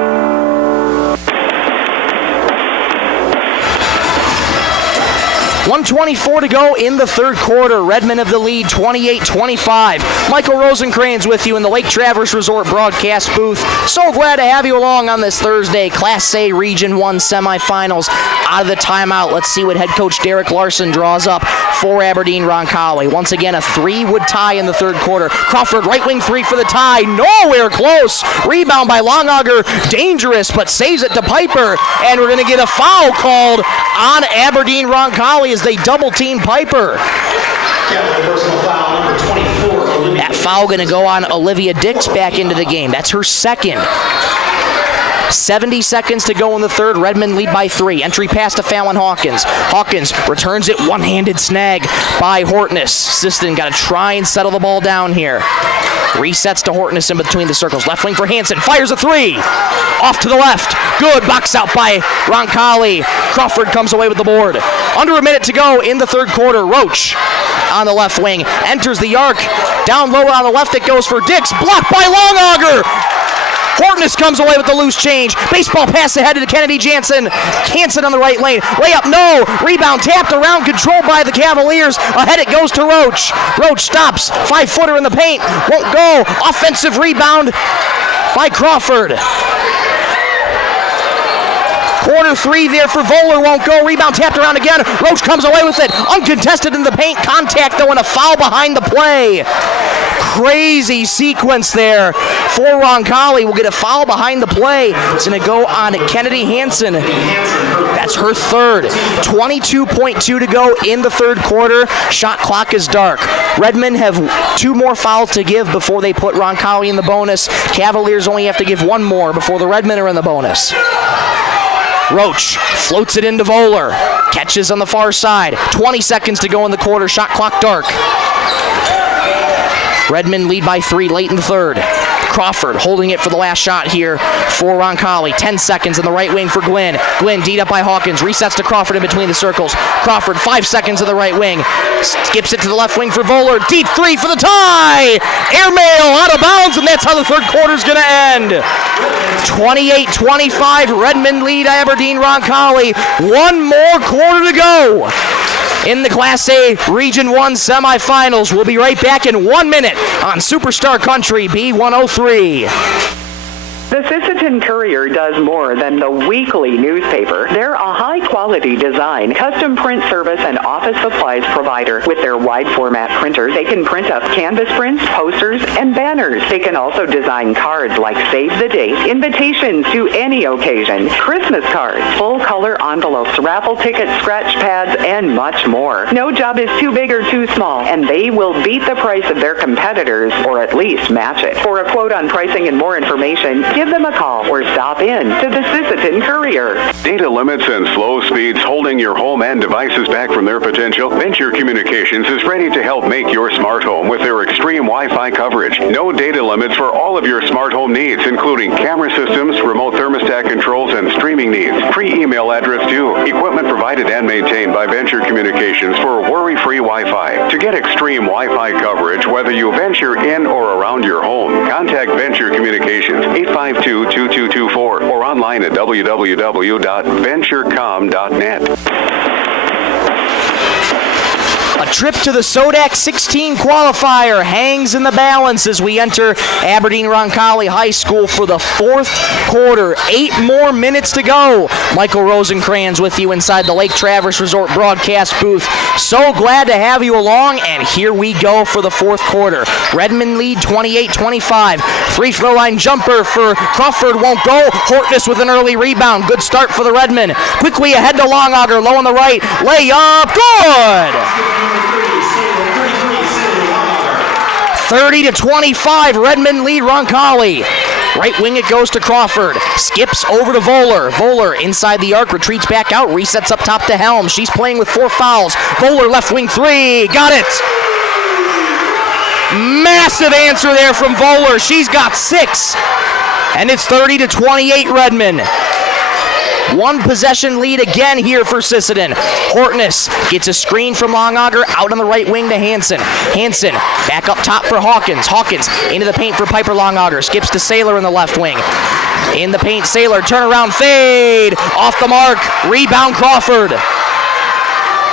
1:24 to go in the third quarter. Redmond of the lead, 28-25. Michael Rosencrans with you in the Lake Traverse Resort broadcast booth. So glad to have you along on this Thursday. Class A Region 1 semifinals out of the timeout. Let's see what head coach Derek Larson draws up for Aberdeen Roncalli. Once again, a 3 would tie in the third quarter. Crawford, right wing 3 for the tie. Nowhere close. Rebound by Longauger. Dangerous, but saves it to Piper. And we're going to get a foul called on Aberdeen Roncalli as they double team Piper. Personal foul number 24. That foul going to go on Olivia Dix back into the game. That's her second. 70 seconds to go in the third. Redmond lead by 3. Entry pass to Fallon Hawkins. Hawkins returns it. One-handed snag by Hortness. Sisseton got to try and settle the ball down here. Resets to Hortness in between the circles. Left wing for Hansen. Fires a 3. Off to the left. Good. Box out by Roncalli. Crawford comes away with the board. Under a minute to go in the third quarter. Roach on the left wing. Enters the arc. Down low on the left it goes for Dix. Blocked by Longauger. Hortness comes away with the loose change. Baseball pass ahead to Kennedy Jansen. Hansen on the right lane. Layup, no. Rebound tapped around, controlled by the Cavaliers. Ahead it goes to Roach. Roach stops. 5-footer in the paint. Won't go. Offensive rebound by Crawford. Corner three there for Voller, won't go. Rebound tapped around again. Roach comes away with it. Uncontested in the paint. Contact though and a foul behind the play. Crazy sequence there for Roncalli. Will get a foul behind the play. It's going to go on Kennedy Hansen. That's her third. 22.2 to go in the third quarter. Shot clock is dark. Redmond have 2 more fouls to give before they put Roncalli in the bonus. Cavaliers only have to give 1 more before the Redmen are in the bonus. Roach floats it into Voller. Catches on the far side. 20 seconds to go in the quarter. Shot clock dark. Redmond lead by 3 late in the third. Crawford holding it for the last shot here for Roncalli. 10 seconds in the right wing for Glenn. Glenn D'd up by Hawkins. Resets to Crawford in between the circles. Crawford 5 seconds in the right wing. Skips it to the left wing for Voller. Deep 3 for the tie. Airmail out of bounds, and that's how the third quarter is going to end. 28-25. Redmond lead Aberdeen Roncalli. 1 more quarter to go in the Class A Region 1 semifinals. We'll be right back in 1 minute on Superstar Country B103. The Sisseton Courier does more than the weekly newspaper. They're a high-quality design, custom print service, and office supplies provider. With their wide-format printers, they can print up canvas prints, posters, and banners. They can also design cards like Save the Date, invitations to any occasion, Christmas cards, full-color envelopes, raffle tickets, scratch pads, and much more. No job is too big or too small, and they will beat the price of their competitors, or at least match it. For a quote on pricing and more information, give them a call or stop in to the Sisseton Courier. Data limits and slow speeds holding your home and devices back from their potential? Venture Communications is ready to help make your smart home with their extreme Wi-Fi coverage. No data limits for all of your smart home needs, including camera systems, remote thermostat controls, and streaming needs. Free email address too. Equipment provided and maintained by Venture Communications for worry-free Wi-Fi. To get extreme Wi-Fi coverage, whether you venture in or around your home, contact Venture Communications 852-2224 or online at www.venturecom.net. A trip to the Sodak 16 qualifier hangs in the balance as we enter Aberdeen Roncalli High School for the fourth quarter. 8 more minutes to go. Michael Rosencrans with you inside the Lake Traverse Resort broadcast booth. So glad to have you along, and here we go for the fourth quarter. Redmond lead 28-25. Free throw line jumper for Crawford won't go. Hortness with an early rebound. Good start for the Redmen. Quickly ahead to Longauger, low on the right. Layup, good! 30-25, Redmond lead Roncalli. Right wing it goes to Crawford. Skips over to Voller. Voller inside the arc, retreats back out, resets up top to Helm. She's playing with 4 fouls. Voller left wing 3, got it! Massive answer there from Voller. She's got 6. And it's 30-28 Redmond. 1 possession lead again here for Sisseton. Hortness gets a screen from Longauger out on the right wing to Hansen. Hansen back up top for Hawkins. Hawkins into the paint for Piper Longauger. Skips to Saylor in the left wing. In the paint, Saylor, turnaround fade. Off the mark. Rebound Crawford.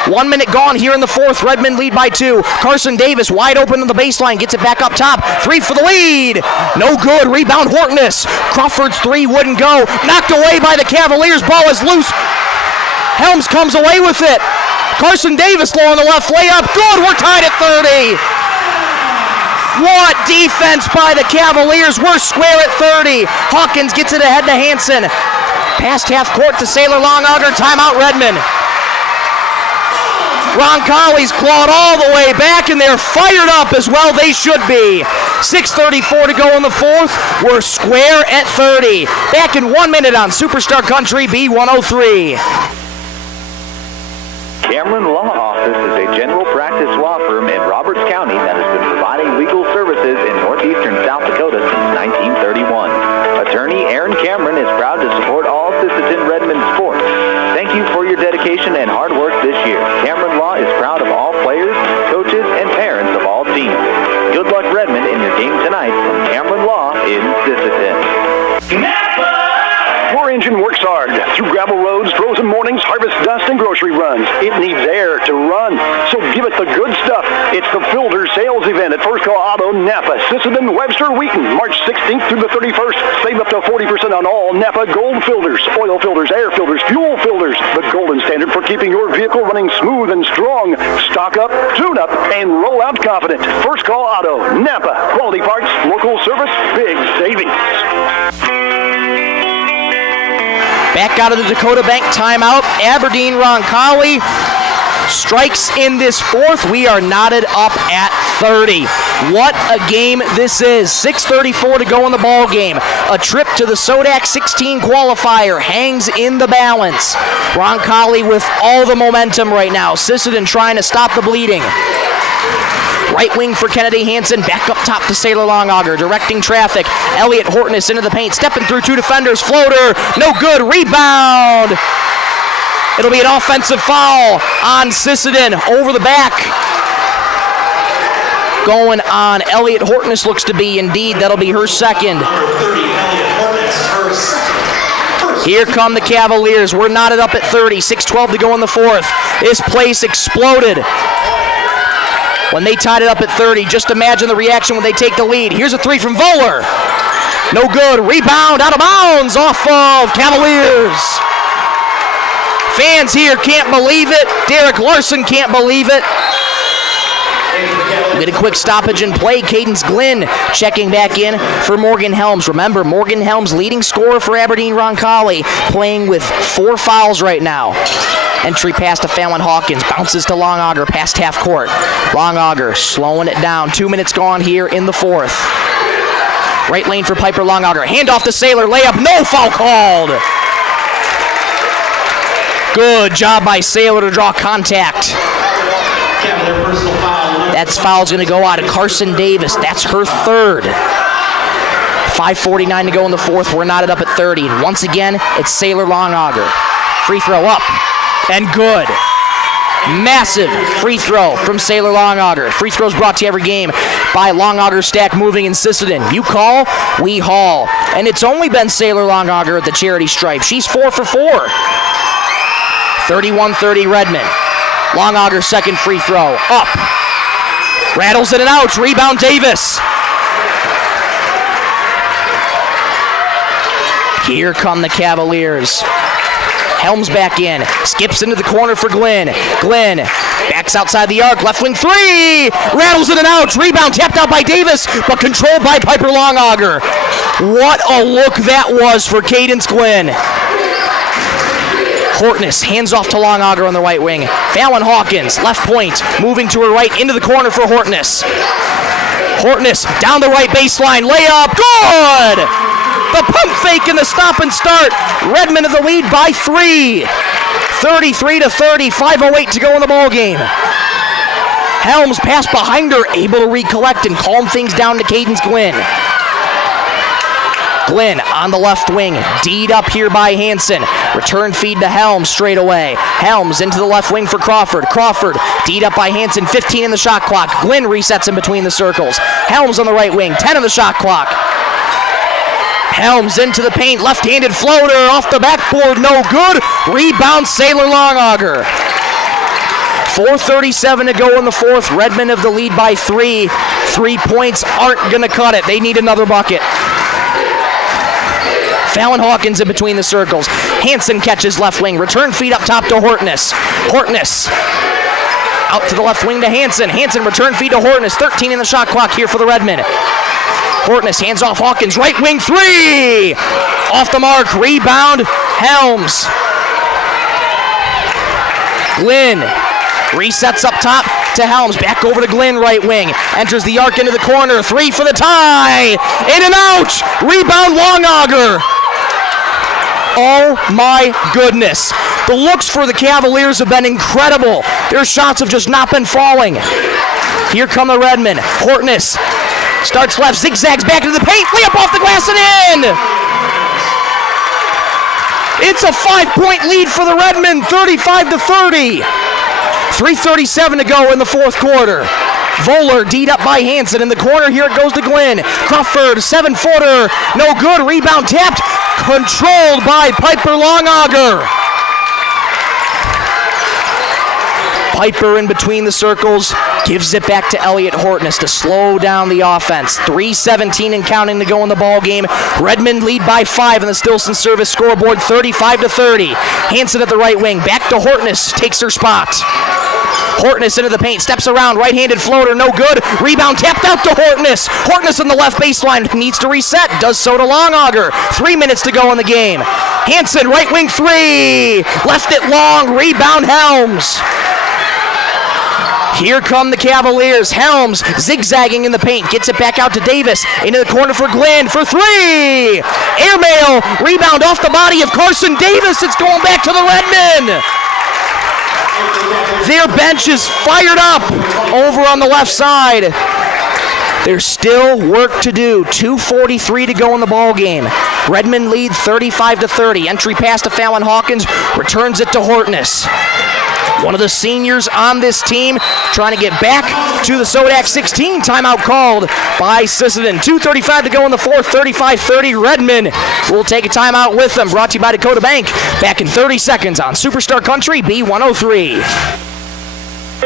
1 minute gone here in the fourth. Redmond lead by 2. Carson Davis wide open on the baseline. Gets it back up top. 3 for the lead. No good. Rebound Hortness. Crawford's 3 wouldn't go. Knocked away by the Cavaliers. Ball is loose. Helms comes away with it. Carson Davis low on the left. Layup. Good. We're tied at 30. What defense by the Cavaliers. We're square at 30. Hawkins gets it ahead to Hansen. Past half court to Saylor Longauger. Timeout Redmond. Roncalli's clawed all the way back, and they're fired up as well. They should be. 6:34 to go in the fourth. We're square at 30. Back in 1 minute on Superstar Country B103. Cameron Law Office is a general practice law firm in Roberts County that has been providing legal services in northeastern South Dakota since 1931. Attorney Aaron Cameron is proud to support all Sisseton Redmond sports. Thank you for your dedication and hard work this year. Cameron Law is proud of all players, coaches, and parents of all teams. Good luck, Redmond, in your game tonight from Cameron Law in Sisseton. Your engine works Broussard. Through gravel roads, frozen mornings, harvest dust, and grocery runs. It needs air to run. So give it the good stuff. It's the Filter Sales Event at First Call Auto, Napa, Sisseton, Webster, Wheaton, March 16th through the 31st. Save up to 40% on all Napa Gold filters, oil filters, air filters, fuel filters. The golden standard for keeping your vehicle running smooth and strong. Stock up, tune up, and roll out confident. First Call Auto, Napa. Quality parts, local service, big savings. Back out of the Dakota Bank timeout. Aberdeen Roncalli strikes in this fourth. We are knotted up at 30. What a game this is. 6:34 to go in the ball game. A trip to the Sodak 16 qualifier hangs in the balance. Roncalli with all the momentum right now. Sisseton trying to stop the bleeding. Right wing for Kennedy Hansen, back up top to Saylor Longauger, directing traffic. Elliott Hortness into the paint, stepping through two defenders, floater, no good, rebound. It'll be an offensive foul on Sisseton, over the back. Going on Elliott Hortness looks to be, indeed, that'll be her second. Here come the Cavaliers, we're knotted up at 30, 6:12 to go in the fourth. This place exploded when they tied it up at 30. Just imagine the reaction when they take the lead. Here's a three from Voller. No good. Rebound out of bounds off of Cavaliers. Fans here can't believe it. Derek Larson can't believe it. We get a quick stoppage in play. Cadence Glynn checking back in for Morgan Helms. Remember, Morgan Helms, leading scorer for Aberdeen Roncalli, playing with 4 fouls right now. Entry pass to Fallon Hawkins. Bounces to Longauger past half court. Longauger slowing it down. 2 minutes gone here in the fourth. Right lane for Piper Longauger. Handoff to Saylor. Layup. No foul called. Good job by Saylor to draw contact. That's foul's going to go out of Carson Davis. That's her third. 5:49 to go in the fourth. We're knotted up at 30. And once again, it's Saylor Longauger. Free throw up. And good. Massive free throw from Saylor Longauger. Free throws brought to you every game by Longauger Stack Moving in Sisseton. You call, we haul. And it's only been Saylor Longauger at the charity stripe. She's 4 for 4. 31-30 Redmond. Longauger's second free throw. Up. Rattles it and out. Rebound Davis. Here come the Cavaliers. Helms back in. Skips into the corner for Glynn. Glynn backs outside the arc. Left wing three. Rattles it and out. Rebound tapped out by Davis, but controlled by Piper Longauger. What a look that was for Cadence Glynn. Hortness hands off to Longauger on the right wing. Fallon Hawkins, left point, moving to her right into the corner for Hortness. Hortness down the right baseline. Layup. Good! The pump fake and the stop and start. Redmond of the lead by 3. 33-30, 5:08 to go in the ball game. Helms pass behind her, able to recollect and calm things down to Cadence Glynn. Glynn on the left wing, D'd up here by Hansen. Return feed to Helms straight away. Helms into the left wing for Crawford. Crawford, D'd up by Hansen, 15 in the shot clock. Glynn resets in between the circles. Helms on the right wing, 10 in the shot clock. Helms into the paint, left-handed floater off the backboard, no good. Rebound Saylor Longauger. 4:37 to go in the fourth. Redmond of the lead by 3. 3 points aren't gonna cut it. They need another bucket. Fallon Hawkins in between the circles. Hansen catches left wing. Return feed up top to Hortness. Hortness out to the left wing to Hansen. Hansen return feed to Hortness. 13 in the shot clock here for the Redmond. Hortness hands off Hawkins. Right wing three. Off the mark. Rebound Helms. Glynn resets up top to Helms. Back over to Glynn, right wing. Enters the arc into the corner. 3 for the tie. In and out. Rebound Longauger. Oh my goodness. The looks for the Cavaliers have been incredible. Their shots have just not been falling. Here come the Redmond. Hortness starts left, zigzags back into the paint. Layup off the glass and in. It's a 5-point lead for the Redmond, 35-30. 3:37 to go in the fourth quarter. Voller D'd up by Hansen in the corner. Here it goes to Glynn. Crawford, 7-footer, no good. Rebound tapped. controlled by Piper Longauger. Piper in between the circles, gives it back to Elliot Hortness to slow down the offense. 3:17 and counting to go in the ball game. Redmond lead by 5 in the Stilson service scoreboard, 35-30. Hansen at the right wing, back to Hortness, takes her spot. Hortness into the paint, steps around, right-handed floater, no good. Rebound tapped out to Hortness. Hortness on the left baseline, needs to reset, does so to Longauger. 3 minutes to go in the game. Hansen, right wing 3, left it long, rebound Helms. Here come the Cavaliers. Helms zigzagging in the paint. Gets it back out to Davis. Into the corner for Glenn for 3. Airmail. Rebound off the body of Carson Davis. It's going back to the Redmen. Their bench is fired up over on the left side. There's still work to do. 2:43 to go in the ball game. Redmond lead 35-30. Entry pass to Fallon Hawkins. Returns it to Hortness. One of the seniors on this team trying to get back to the Sodak 16. Timeout called by Sisseton. 2:35 to go in the fourth. 35-30. Redmond will take a timeout with them. Brought to you by Dakota Bank. Back in 30 seconds on Superstar Country B103.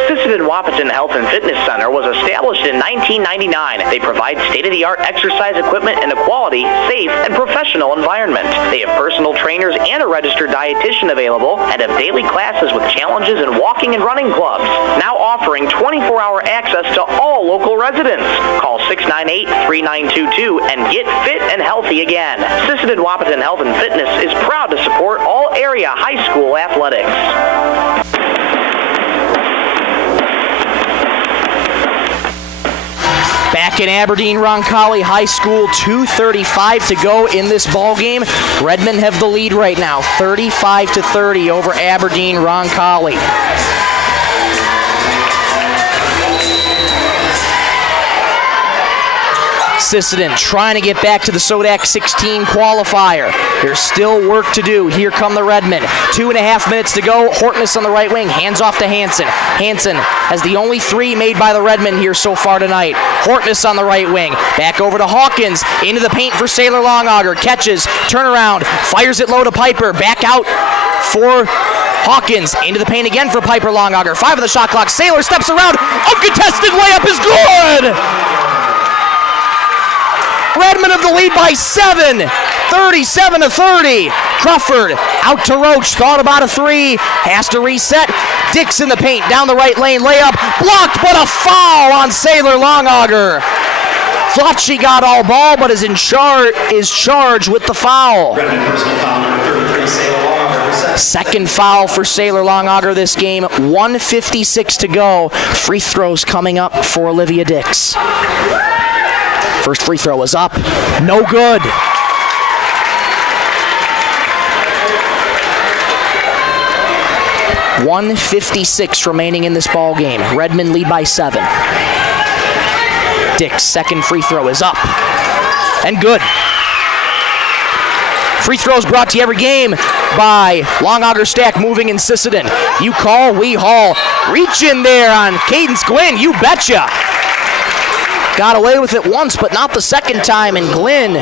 Sisseton Wahpeton Health and Fitness Center was established in 1999. They provide state-of-the-art exercise equipment in a quality, safe, and professional environment. They have personal trainers and a registered dietitian available and have daily classes with challenges in walking and running clubs. Now offering 24-hour access to all local residents. Call 698-3922 and get fit and healthy again. Sisseton Wahpeton Health and Fitness is proud to support all area high school athletics. Back in Aberdeen, Roncalli High School, 2:35 to go in this ball game. Redmond have the lead right now, 35-30 over Aberdeen, Roncalli. Sisseton trying to get back to the Sodak 16 qualifier. There's still work to do. Here come the Redmen. 2.5 minutes to go. Hortness on the right wing. Hands off to Hansen. Hansen has the only 3 made by the Redmen here so far tonight. Hortness on the right wing. Back over to Hawkins. Into the paint for Sailor Longauger. Catches. Turnaround. Fires it low to Piper. Back out for Hawkins. Into the paint again for Piper Longauger. 5 of the shot clock. Sailor steps around. Uncontested layup is good! Redmond of the lead by 7, 37-30. Crawford out to Roach, thought about a 3, has to reset. Dix in the paint, down the right lane, layup, blocked, but a foul on Sailor Longauger. Thought she got all ball, but is charged with the foul. Second foul for Sailor Longauger this game. 1:56 to go. Free throws coming up for Olivia Dix. First free throw is up. No good. $1:56 remaining in this ball game. Redmond lead by 7. Dick's second free throw is up. And good. Free throws brought to you every game by Longauger Stack moving in Sisseton. You call, we haul. Reach in there on Cadence Glenn, you betcha. Got away with it once, but not the second time, and Glenn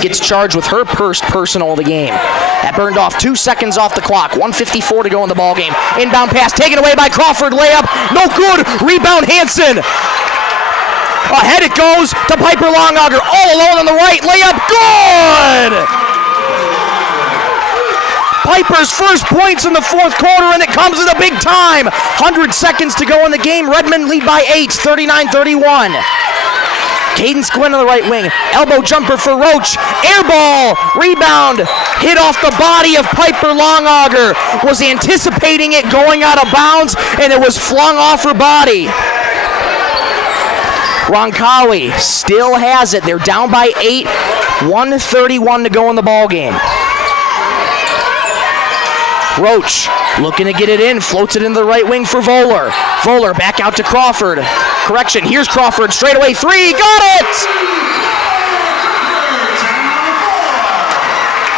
gets charged with her first personal of the game. That burned off 2 seconds off the clock. 1:54 to go in the ball game. Inbound pass taken away by Crawford. Layup, no good. Rebound Hansen. Ahead it goes to Piper Longauger. All alone on the right. Layup, good! Piper's first points in the fourth quarter, and it comes at a big time. 100 seconds to go in the game. Redmond lead by 8, 39-31. Cadence Glenn on the right wing. Elbow jumper for Roach. Air ball. Rebound. Hit off the body of Piper Longauger. Was anticipating it going out of bounds, and it was flung off her body. Roncalli still has it. They're down by 8. 1:31 to go in the ball game. Roach looking to get it in, floats it into the right wing for Voller. Voller back out to Crawford. Correction, here's Crawford, straightaway 3, got it!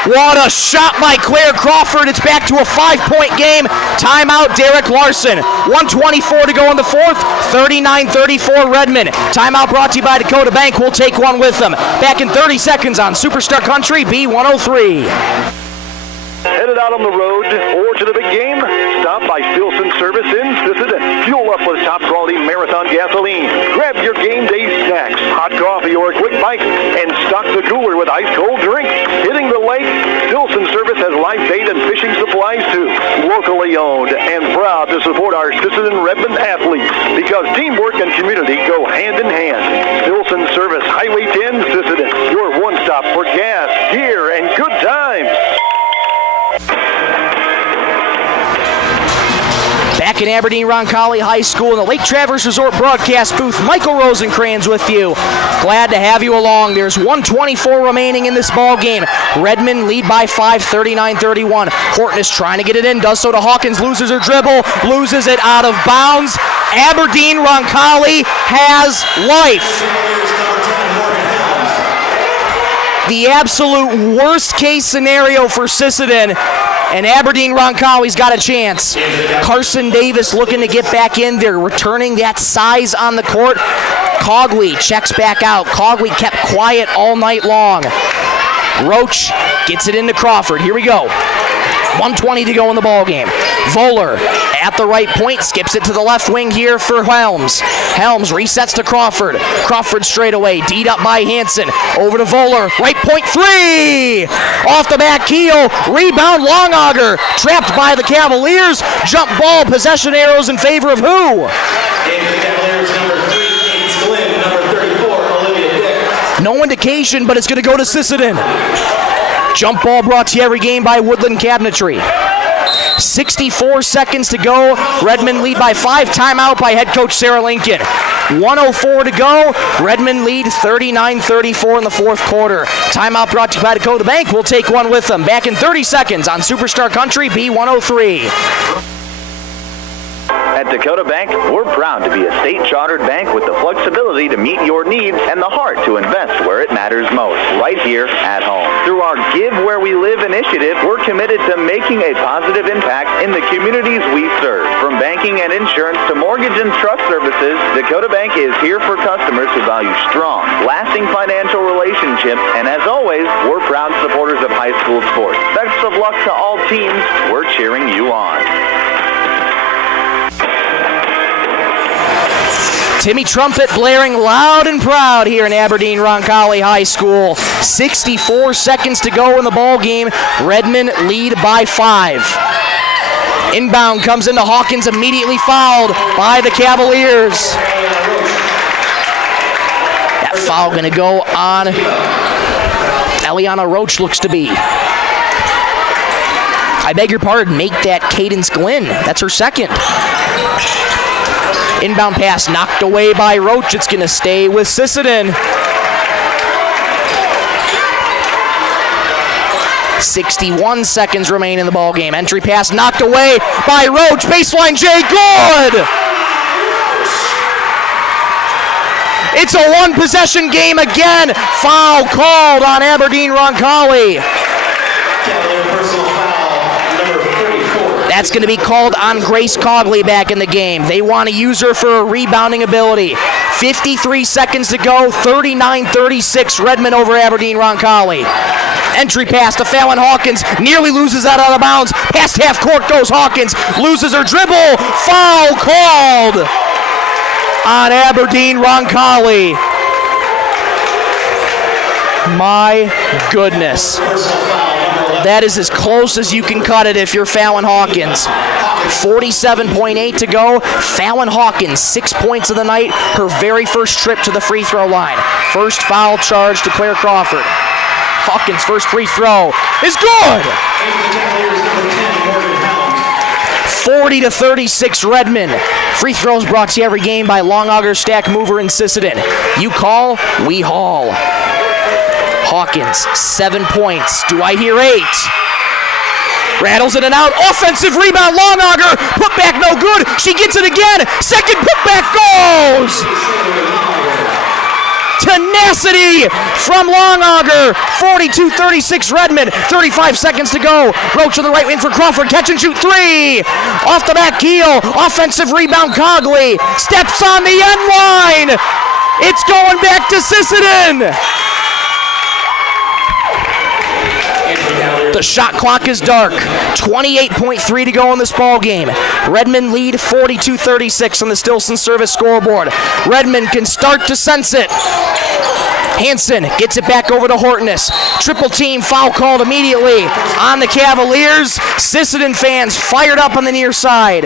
What a shot by Claire Crawford. It's back to a 5-point game. Timeout, Derek Larson. 1:24 to go in the fourth. 39-34 Redmond. Timeout brought to you by Dakota Bank. We'll take one with them. Back in 30 seconds on Superstar Country B103. Headed out on the road or to the big game? Stop by Stilson Service in Sisseton. Fuel up with top-quality Marathon gasoline. Grab your game day snacks, hot coffee, or a quick bite, and stock the cooler with ice-cold drinks. Hitting the lake? Stilson Service has live bait and fishing supplies, too. Locally owned and proud to support our Sisseton Redmond athletes because teamwork and community go hand in hand. Stilson Service, Highway 10, Sisseton. Your one-stop for gas, gear, and good times. Back in Aberdeen Roncalli High School in the Lake Traverse Resort broadcast booth, Michael Rosencrans with you. Glad to have you along. There's 1:24 remaining in this ball game. Redmond lead by 5, 39-31. Horton is trying to get it in, does so to Hawkins, loses her dribble, loses it out of bounds. Aberdeen Roncalli has life. The absolute worst case scenario for Sisseton, and Aberdeen Roncalli's got a chance. Carson Davis looking to get back in. They're returning that size on the court. Cogley checks back out. Cogley kept quiet all night long. Roach gets it into Crawford. Here we go. 1:20 to go in the ball game. Voller at the right point, skips it to the left wing here for Helms. Helms resets to Crawford. Crawford straight away, D'd up by Hansen. Over to Voller, right point three! Off the back heel, rebound Longauger. Trapped by the Cavaliers. Jump ball, possession arrows in favor of who? No indication, but it's going to go to Sisseton. Jump ball brought to you every game by Woodland Cabinetry. 64 seconds to go. Redmond lead by 5. Timeout by head coach Sarah Lincoln. 1:04 to go. Redmond lead 39-34 in the fourth quarter. Timeout brought to you by Dakota Bank. We'll take one with them. Back in 30 seconds on Superstar Country B103. At Dakota Bank, we're proud to be a state-chartered bank with the flexibility to meet your needs and the heart to invest where it matters most, right here at home. Through our Give Where We Live initiative, we're committed to making a positive impact in the communities we serve. From banking and insurance to mortgage and trust services, Dakota Bank is here for customers who value strong, lasting financial relationships, and as always, we're proud supporters of high school sports. Best of luck to all teams. We're cheering you on. Timmy Trumpet blaring loud and proud here in Aberdeen Roncalli High School. 64 seconds to go in the ball game. Redmond lead by 5. Inbound comes into Hawkins, immediately fouled by the Cavaliers. That foul going to go on Eliana Roach, looks to be. I beg your pardon, make that Cadence Glenn. That's her second. Inbound pass knocked away by Roach. It's going to stay with Sisseton. 61 seconds remain in the ball game. Entry pass knocked away by Roach. Baseline J, good! It's a one-possession game again. Foul called on Aberdeen Roncalli. That's going to be called on Grace Cogley back in the game. They want to use her for a rebounding ability. 53 seconds to go, 39-36, Redmond over Aberdeen Roncalli. Entry pass to Fallon Hawkins, nearly loses that out of bounds. Past half court goes Hawkins, loses her dribble. Foul called on Aberdeen Roncalli. My goodness. That is as close as you can cut it if you're Fallon Hawkins. 47.8 to go. Fallon Hawkins, 6 points of the night. Her very first trip to the free throw line. First foul charge to Claire Crawford. Hawkins' first free throw is good. 40-36 Redmond. Free throws brought to you every game by Longauger, Stack Mover, and Sisseton. You call, we haul. Hawkins, 7 points. Do I hear 8? Rattles it and out. Offensive rebound, Longauger. Put back no good. She gets it again. Second put back goes. tenacity from Longauger. 42-36 Redmond. 35 seconds to go. Roach on the right wing for Crawford. Catch and shoot three. Off the back heel. Offensive rebound Cogley. Steps on the end line. It's going back to Sisseton. The shot clock is dark. 28.3 to go in this ball game. Redmond lead 42-36 on the Stilson Service scoreboard. Redmond can start to sense it. Hansen gets it back over to Hortness. Triple team foul called immediately on the Cavaliers. Sisseton fans fired up on the near side.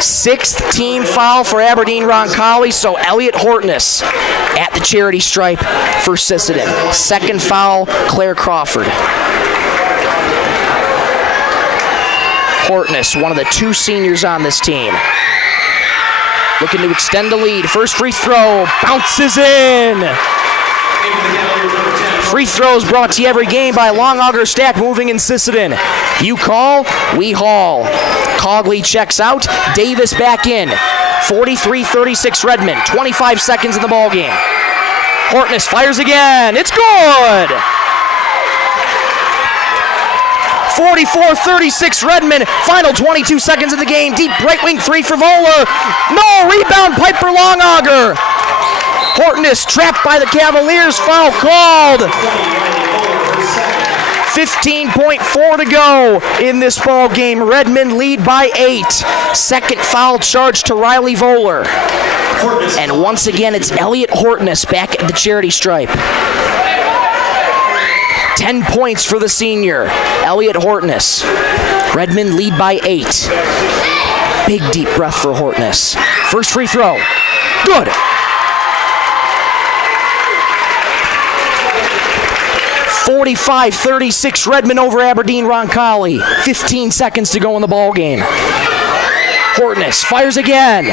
Sixth team foul for Aberdeen Roncalli, so Elliot Hortness at the charity stripe for Sisseton. Second foul, Claire Crawford. Hortness, one of the two seniors on this team. Looking to extend the lead. First free throw, bounces in. Free throws brought to you every game by Longauger Stack Moving in Sisseton. You call, we haul. Cogley checks out. Davis back in. 43-36 Redmond. 25 seconds in the ball game. Hortness fires again. It's good. 44-36 Redmond. Final 22 seconds in the game. Deep right wing three for Voller. No rebound. Piper Longauger. Hortness trapped by the Cavaliers. Foul called. 15.4 to go in this ball game. Redmond lead by 8. Second foul charge to Riley Voller. And once again, it's Elliot Hortness back at the charity stripe. 10 points for the senior, Elliot Hortness. Redmond lead by 8. Big deep breath for Hortness. First free throw. Good. 45-36 Redmond over Aberdeen Roncalli. 15 seconds to go in the ball game. Hortness fires again.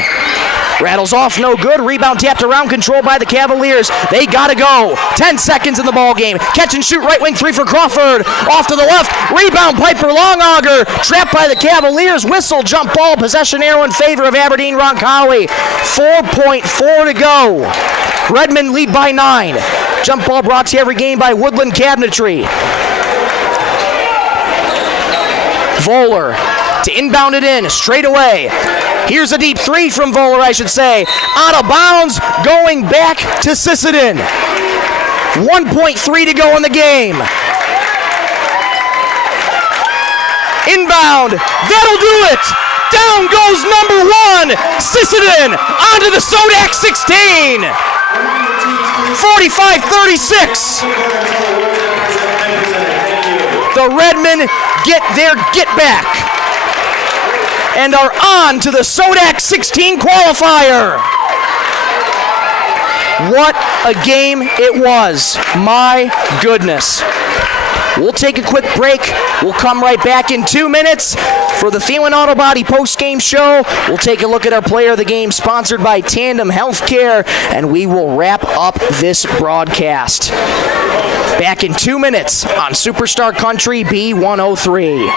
Rattles off, no good. Rebound tapped around, controlled by the Cavaliers. They gotta go. 10 seconds in the ball game. Catch and shoot right wing three for Crawford. Off to the left. Rebound Piper Longauger. Trapped by the Cavaliers. Whistle, jump ball. Possession arrow in favor of Aberdeen Roncalli. 4.4 to go. Redmond lead by 9. Jump ball brought to you every game by Woodland Cabinetry. Voller to inbound it in straight away. Here's a deep three from Voller, I should say. Out of bounds, going back to Sisseton. 1.3 to go in the game. Inbound, that'll do it. Down goes number 1, Sisseton, onto the Sodak 16. 45-36. The Redmen get their get back and are on to the Sodak 16 qualifier. What a game it was. My goodness. We'll take a quick break. We'll come right back in 2 minutes for the Thielen Auto Body post-game show. We'll take a look at our player of the game, sponsored by Tandem Healthcare, and we will wrap up this broadcast. Back in 2 minutes on Superstar Country B103.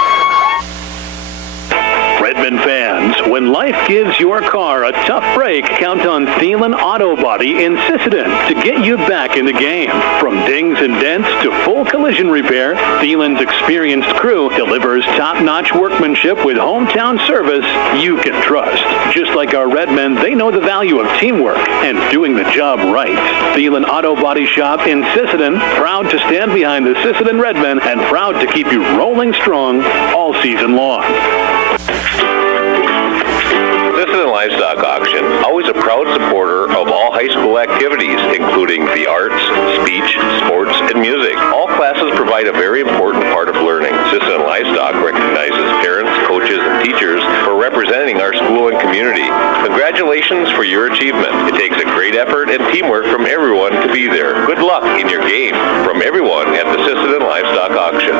Redmond fans, when life gives your car a tough break, count on Thielen Auto Body in Sisseton to get you back in the game. From dings and dents to full collision repair, Thielen's experienced crew delivers top-notch workmanship with hometown service you can trust. Just like our Redmen, they know the value of teamwork and doing the job right. Thielen Auto Body Shop in Sisseton, proud to stand behind the Sisseton Redmen and proud to keep you rolling strong all season long. Sisseton Livestock Auction, always a proud supporter of all high school activities, including the arts, speech, sports, and music. All classes provide a very important part of learning. Sisseton Livestock recognizes parents, coaches, and teachers for representing our school and community. Congratulations for your achievement. It takes a great effort and teamwork from everyone to be there. Good luck in your game from everyone at the Sisseton Livestock Auction.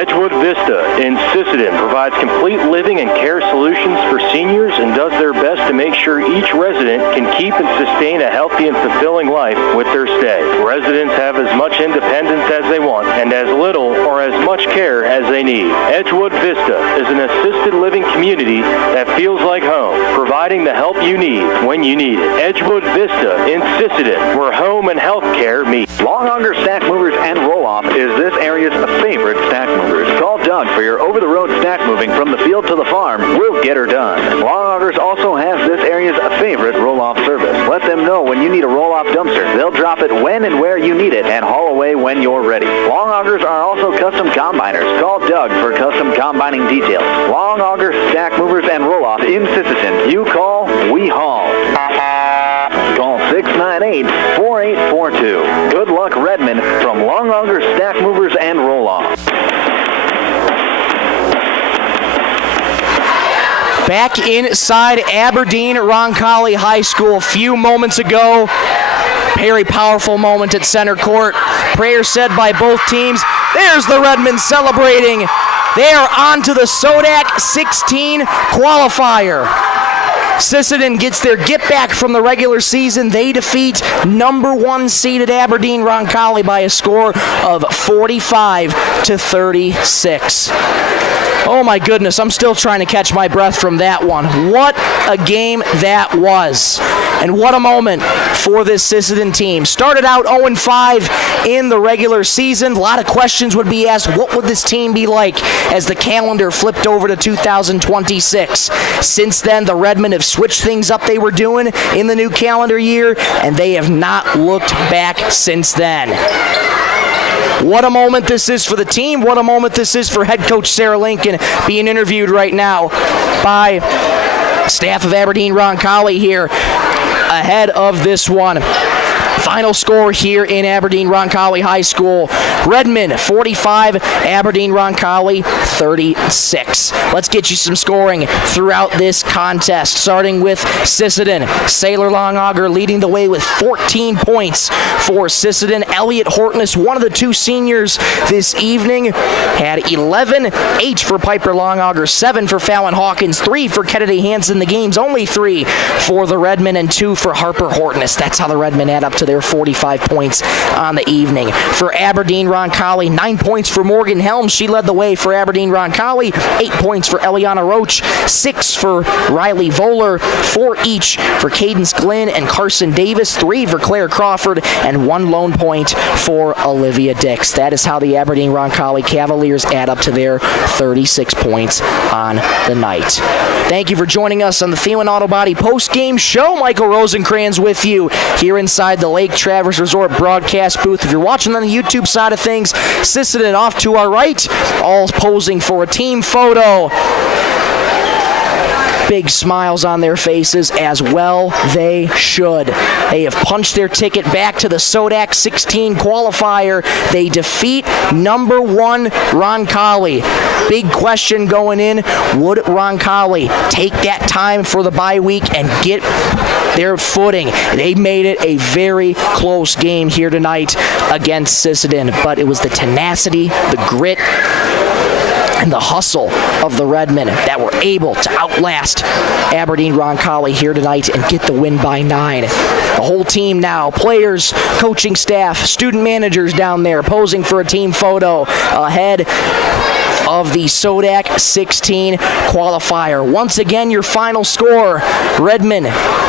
Edgewood Vista in Sisseton provides complete living and care solutions for seniors and does their best to make sure each resident can keep and sustain a healthy and fulfilling life with their stay. Residents have as much independence as they want and as little or as much care as they need. Edgewood Vista is an assisted living community that feels like home, providing the help you need when you need it. Edgewood Vista in Sisseton, where home and health care meet. Long Auger Stack Movers and Roll-Off is this area's favorite stack movers. Call Doug for your over-the-road stack moving from the field to the farm. We'll get her done. Long Augers also has this area's favorite roll-off service. Let them know when you need a roll-off dumpster. They'll drop it when and where you need it and haul away when you're ready. Long Augers are also custom combiners. Call Doug for custom combining details. Long Auger Stack Movers and Roll-Off in Sisseton. You call, we haul. Call 698-4842. Good luck, Redmond, from Long Auger Stack Movers and Roll-Off. Back inside Aberdeen Roncalli High School a few moments ago. Very powerful moment at center court. Prayer said by both teams. There's the Redmond celebrating. They are on to the Sodak 16 qualifier. Sisseton gets their get back from the regular season. They defeat number 1 seeded Aberdeen Roncalli by a score of 45-36. Oh my goodness, I'm still trying to catch my breath from that one. What a game that was. And what a moment for this Sisseton team. Started out 0-5 in the regular season. A lot of questions would be asked, what would this team be like as the calendar flipped over to 2026? Since then, the Redmen have switched things up they were doing in the new calendar year, and they have not looked back since then. What a moment this is for the team. What a moment this is for head coach Sarah Lincoln, being interviewed right now by staff of Aberdeen Roncalli here ahead of this one. Final score here in Aberdeen Roncalli High School. Redmond 45, Aberdeen Roncalli 36. Let's get you some scoring throughout this contest, starting with Sisseton. Sailor Long Auger leading the way with 14 points for Sisseton. Elliot Hortness, one of the 2 seniors this evening, had 11, 8 for Piper Long Auger, 7 for Fallon Hawkins, 3 for Kennedy Hansen. The game's only 3 for the Redmen and 2 for Harper Hortness. That's how the Redmen add up to their 45 points on the evening. For Aberdeen Roncalli, 9 points for Morgan Helms. She led the way for Aberdeen Roncalli. 8 points for Eliana Roach. 6 for Riley Voller. 4 each for Cadence Glynn and Carson Davis. 3 for Claire Crawford. And 1 lone point for Olivia Dix. That is how the Aberdeen Roncalli Cavaliers add up to their 36 points on the night. Thank you for joining us on the Thielen Auto Body post-game show. Michael Rosencrans with you here inside the Lake Traverse Resort broadcast booth. If you're watching on the YouTube side of things, Sisseton off to our right, all posing for a team photo. Big smiles on their faces, as well they should. They have punched their ticket back to the Sodak 16 qualifier. They defeat number 1 Roncalli. Big question going in, would Roncalli take that time for the bye week and get their footing? They made it a very close game here tonight against Sisseton, but it was the tenacity, the grit, and the hustle of the Redmen that were able to outlast Aberdeen Roncalli here tonight and get the win by 9. The whole team now, players, coaching staff, student managers down there posing for a team photo ahead of the Sodak 16 qualifier. Once again, your final score, Redmen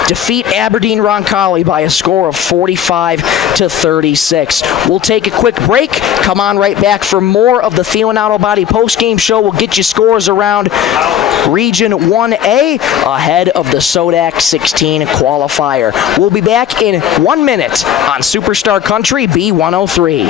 defeat Aberdeen Roncalli by a score of 45-36. We'll take a quick break, come on right back for more of the Thielen Auto Body post-game show. We'll get you scores around Region 1A ahead of the Sodak 16 qualifier. We'll be back in 1 minute on Superstar Country B103.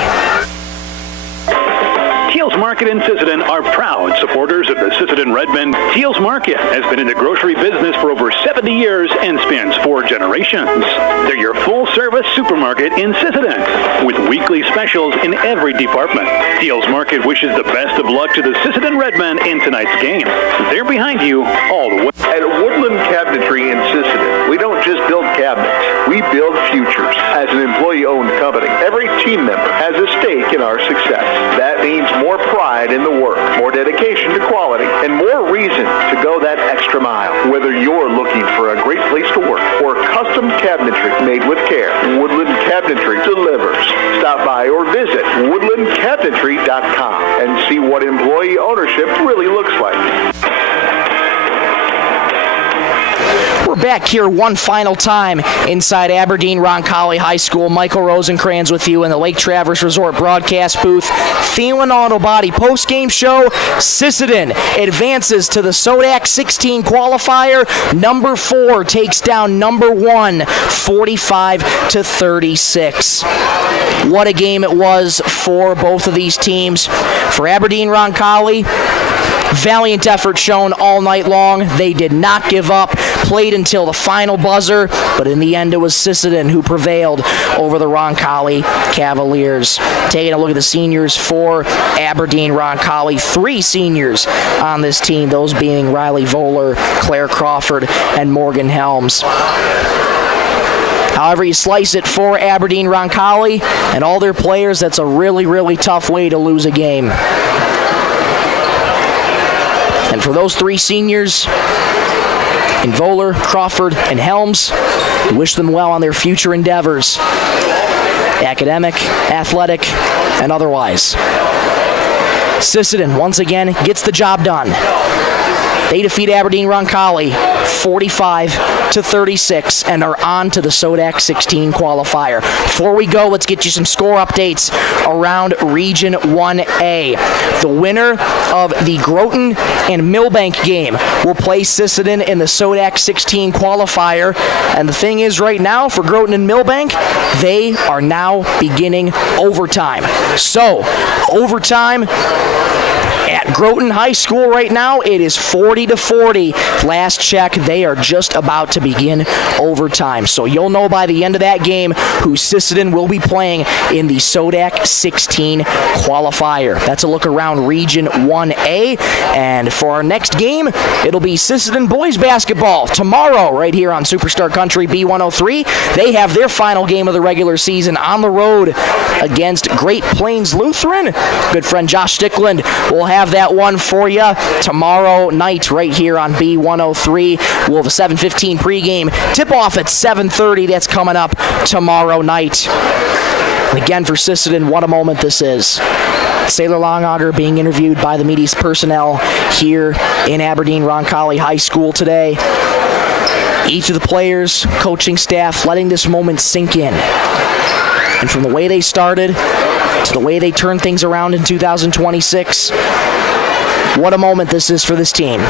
Teals Market in Sisseton are proud supporters of the Sisseton Redmen. Teals Market has been in the grocery business for over 70 years and spans 4 generations. They're your full-service supermarket in Sisseton with weekly specials in every department. Teals Market wishes the best of luck to the Sisseton Redmen in tonight's game. They're behind you all the way. At Woodland Cabinetry in Sisseton, we don't just build cabinets, we build futures. As an employee-owned company, every team member has a stake in our success. That means more pride in the work, more dedication to quality, and more reason to go that extra mile. Whether you're looking for a great place to work or custom cabinetry made with care, Woodland Cabinetry delivers. Stop by or visit woodlandcabinetry.com and see what employee ownership really looks like. We're back here one final time inside Aberdeen Roncalli High School. Michael Rosencrans with you in the Lake Traverse Resort broadcast booth. Thielen Auto Body postgame show. Sisseton advances to the Sodak 16 qualifier. Number 4 takes down number 1, 45-36. What a game it was for both of these teams. For Aberdeen Roncalli, valiant effort shown all night long. They did not give up, played until the final buzzer, but in the end it was Sisseton who prevailed over the Roncalli Cavaliers. Taking a look at the seniors for Aberdeen Roncalli, 3 seniors on this team, those being Riley Voller, Claire Crawford, and Morgan Helms. However you slice it for Aberdeen Roncalli and all their players, that's a really, really tough way to lose a game. And for those 3 seniors, in Voller, Crawford, and Helms, we wish them well on their future endeavors, academic, athletic, and otherwise. Sisseton, once again, gets the job done. They defeat Aberdeen Roncalli 45-36 and are on to the Sodak 16 qualifier. Before we go, let's get you some score updates around Region 1A. The winner of the Groton and Millbank game will play Sisseton in the Sodak 16 qualifier. And the thing is, right now, for Groton and Millbank, they are now beginning overtime. So, overtime at Groton High School right now, it is 40-40. Last check, they are just about to begin overtime. So you'll know by the end of that game who Sisseton will be playing in the Sodak 16 qualifier. That's a look around Region 1A. And for our next game, it'll be Sisseton boys basketball tomorrow right here on Superstar Country B103. They have their final game of the regular season on the road against Great Plains Lutheran. Good friend Josh Stickland will have that one for you tomorrow night right here on B103. We'll have a 7:15 pregame. Tip-off at 7:30. That's coming up tomorrow night. And again, for Sisseton, what a moment this is. Sailor Longauger being interviewed by the media personnel here in Aberdeen Roncalli High School today. Each of the players, coaching staff, letting this moment sink in. And from the way they started to the way they turned things around in 2026, what a moment this is for this team.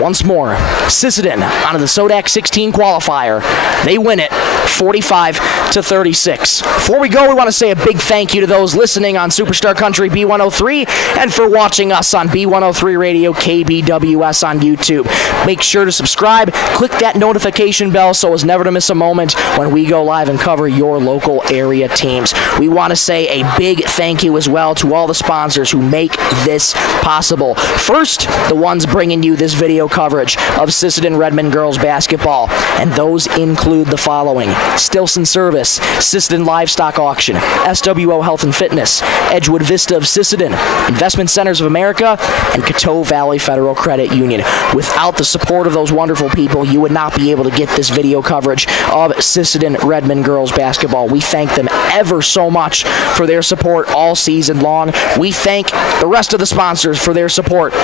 Once more, Sisseton onto the Sodak 16 qualifier. They win it 45-36. Before we go, we want to say a big thank you to those listening on Superstar Country B103 and for watching us on B103 Radio KBWS on YouTube. Make sure to subscribe, click that notification bell so as never to miss a moment when we go live and cover your local area teams. We want to say a big thank you as well to all the sponsors who make this possible. First, the ones bringing you this video coverage of Sisseton Redmond girls basketball, and those include the following: Stilson Service, Sisseton Livestock Auction, SWO Health and Fitness, Edgewood Vista of Sisseton, Investment Centers of America, and Coteau Valley Federal Credit Union. Without the support of those wonderful people, you would not be able to get this video coverage of Sisseton Redmond girls basketball. We thank them ever so much for their support all season long. We thank the rest of the sponsors for their support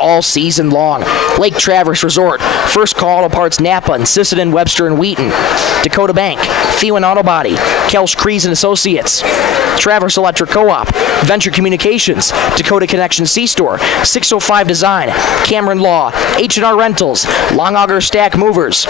all season long. Lake Traverse Resort, First Call Auto Parts Napa and Sisseton, Webster and Wheaton, Dakota Bank, Thielen Auto Body, Kelsch Kreese and Associates, Traverse Electric Co-op, Venture Communications, Dakota Connection C-Store, 605 Design, Cameron Law, H&R Rentals, Longauger Stack Movers,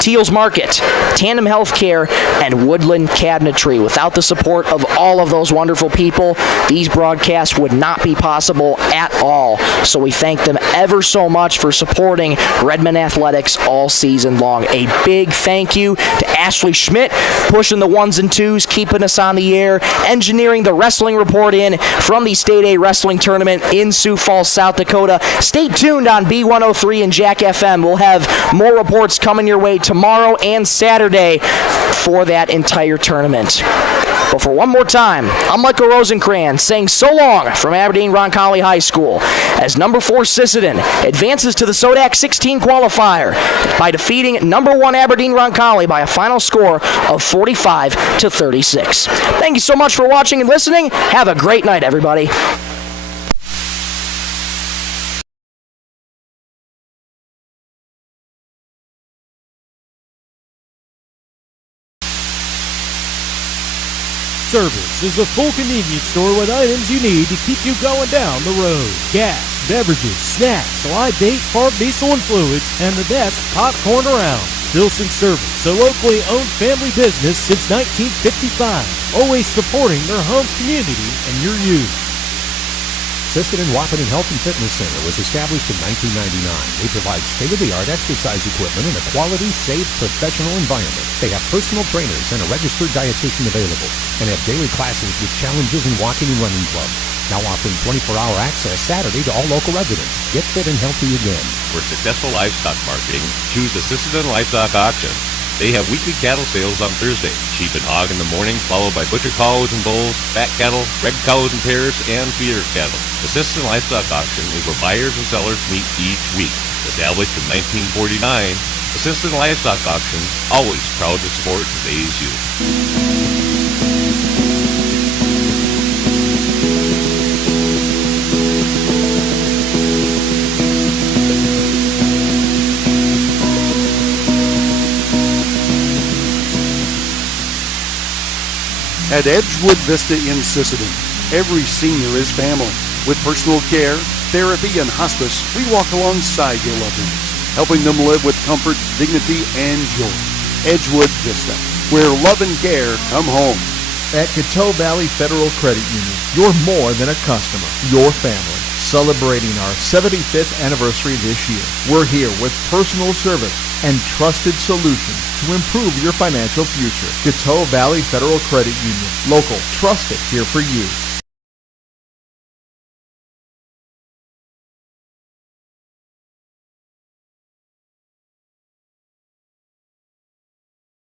Teals Market, Tandem Healthcare, and Woodland Cabinetry. Without the support of all of those wonderful people, these broadcasts would not be possible at all. So we thank them ever so much for supporting Redmond Athletics all season long. A big thank you to Ashley Schmidt, pushing the ones and twos, keeping us on the air, engineering the wrestling report in from the State A Wrestling Tournament in Sioux Falls, South Dakota. Stay tuned on B103 and Jack FM. We'll have more reports coming your way tomorrow and Saturday for that entire tournament. But for one more time, I'm Michael Rosenkrantz saying so long from Aberdeen Roncalli High School as number 4 Sisseton advances to the SODAC 16 qualifier by defeating number 1 Aberdeen Roncalli by a final score of 45-36. Thank you so much for watching and listening. Have a great night, everybody. Service is a full convenience store with items you need to keep you going down the road. Gas, beverages, snacks, live bait, park diesel and fluids, and the best popcorn around. Filson Service, a locally owned family business since 1955, always supporting their home community and your youth. Sisseton Health and Fitness Center was established in 1999. They provide state-of-the-art exercise equipment in a quality, safe, professional environment. They have personal trainers and a registered dietitian available, and have daily classes with challenges in walking and running clubs. Now offering 24-hour access Saturday to all local residents. Get fit and healthy again. For successful livestock marketing, choose the Sisseton Livestock Auction. They have weekly cattle sales on Thursday. Sheep and hog in the morning, followed by butcher cows and bulls, fat cattle, red cows and pairs, and feeder cattle. The Sisseton Livestock Auction is where buyers and sellers meet each week. Established in 1949, the Sisseton Livestock Auction, always proud to support today's youth. At Edgewood Vista in Sisseton, every senior is family. With personal care, therapy, and hospice, we walk alongside your loved ones, helping them live with comfort, dignity, and joy. Edgewood Vista, where love and care come home. At Coteau Valley Federal Credit Union, you're more than a customer, your family. Celebrating our 75th anniversary this year, we're here with personal service and trusted solutions to improve your financial future. Coteau Valley Federal Credit Union, local, trusted, here for you.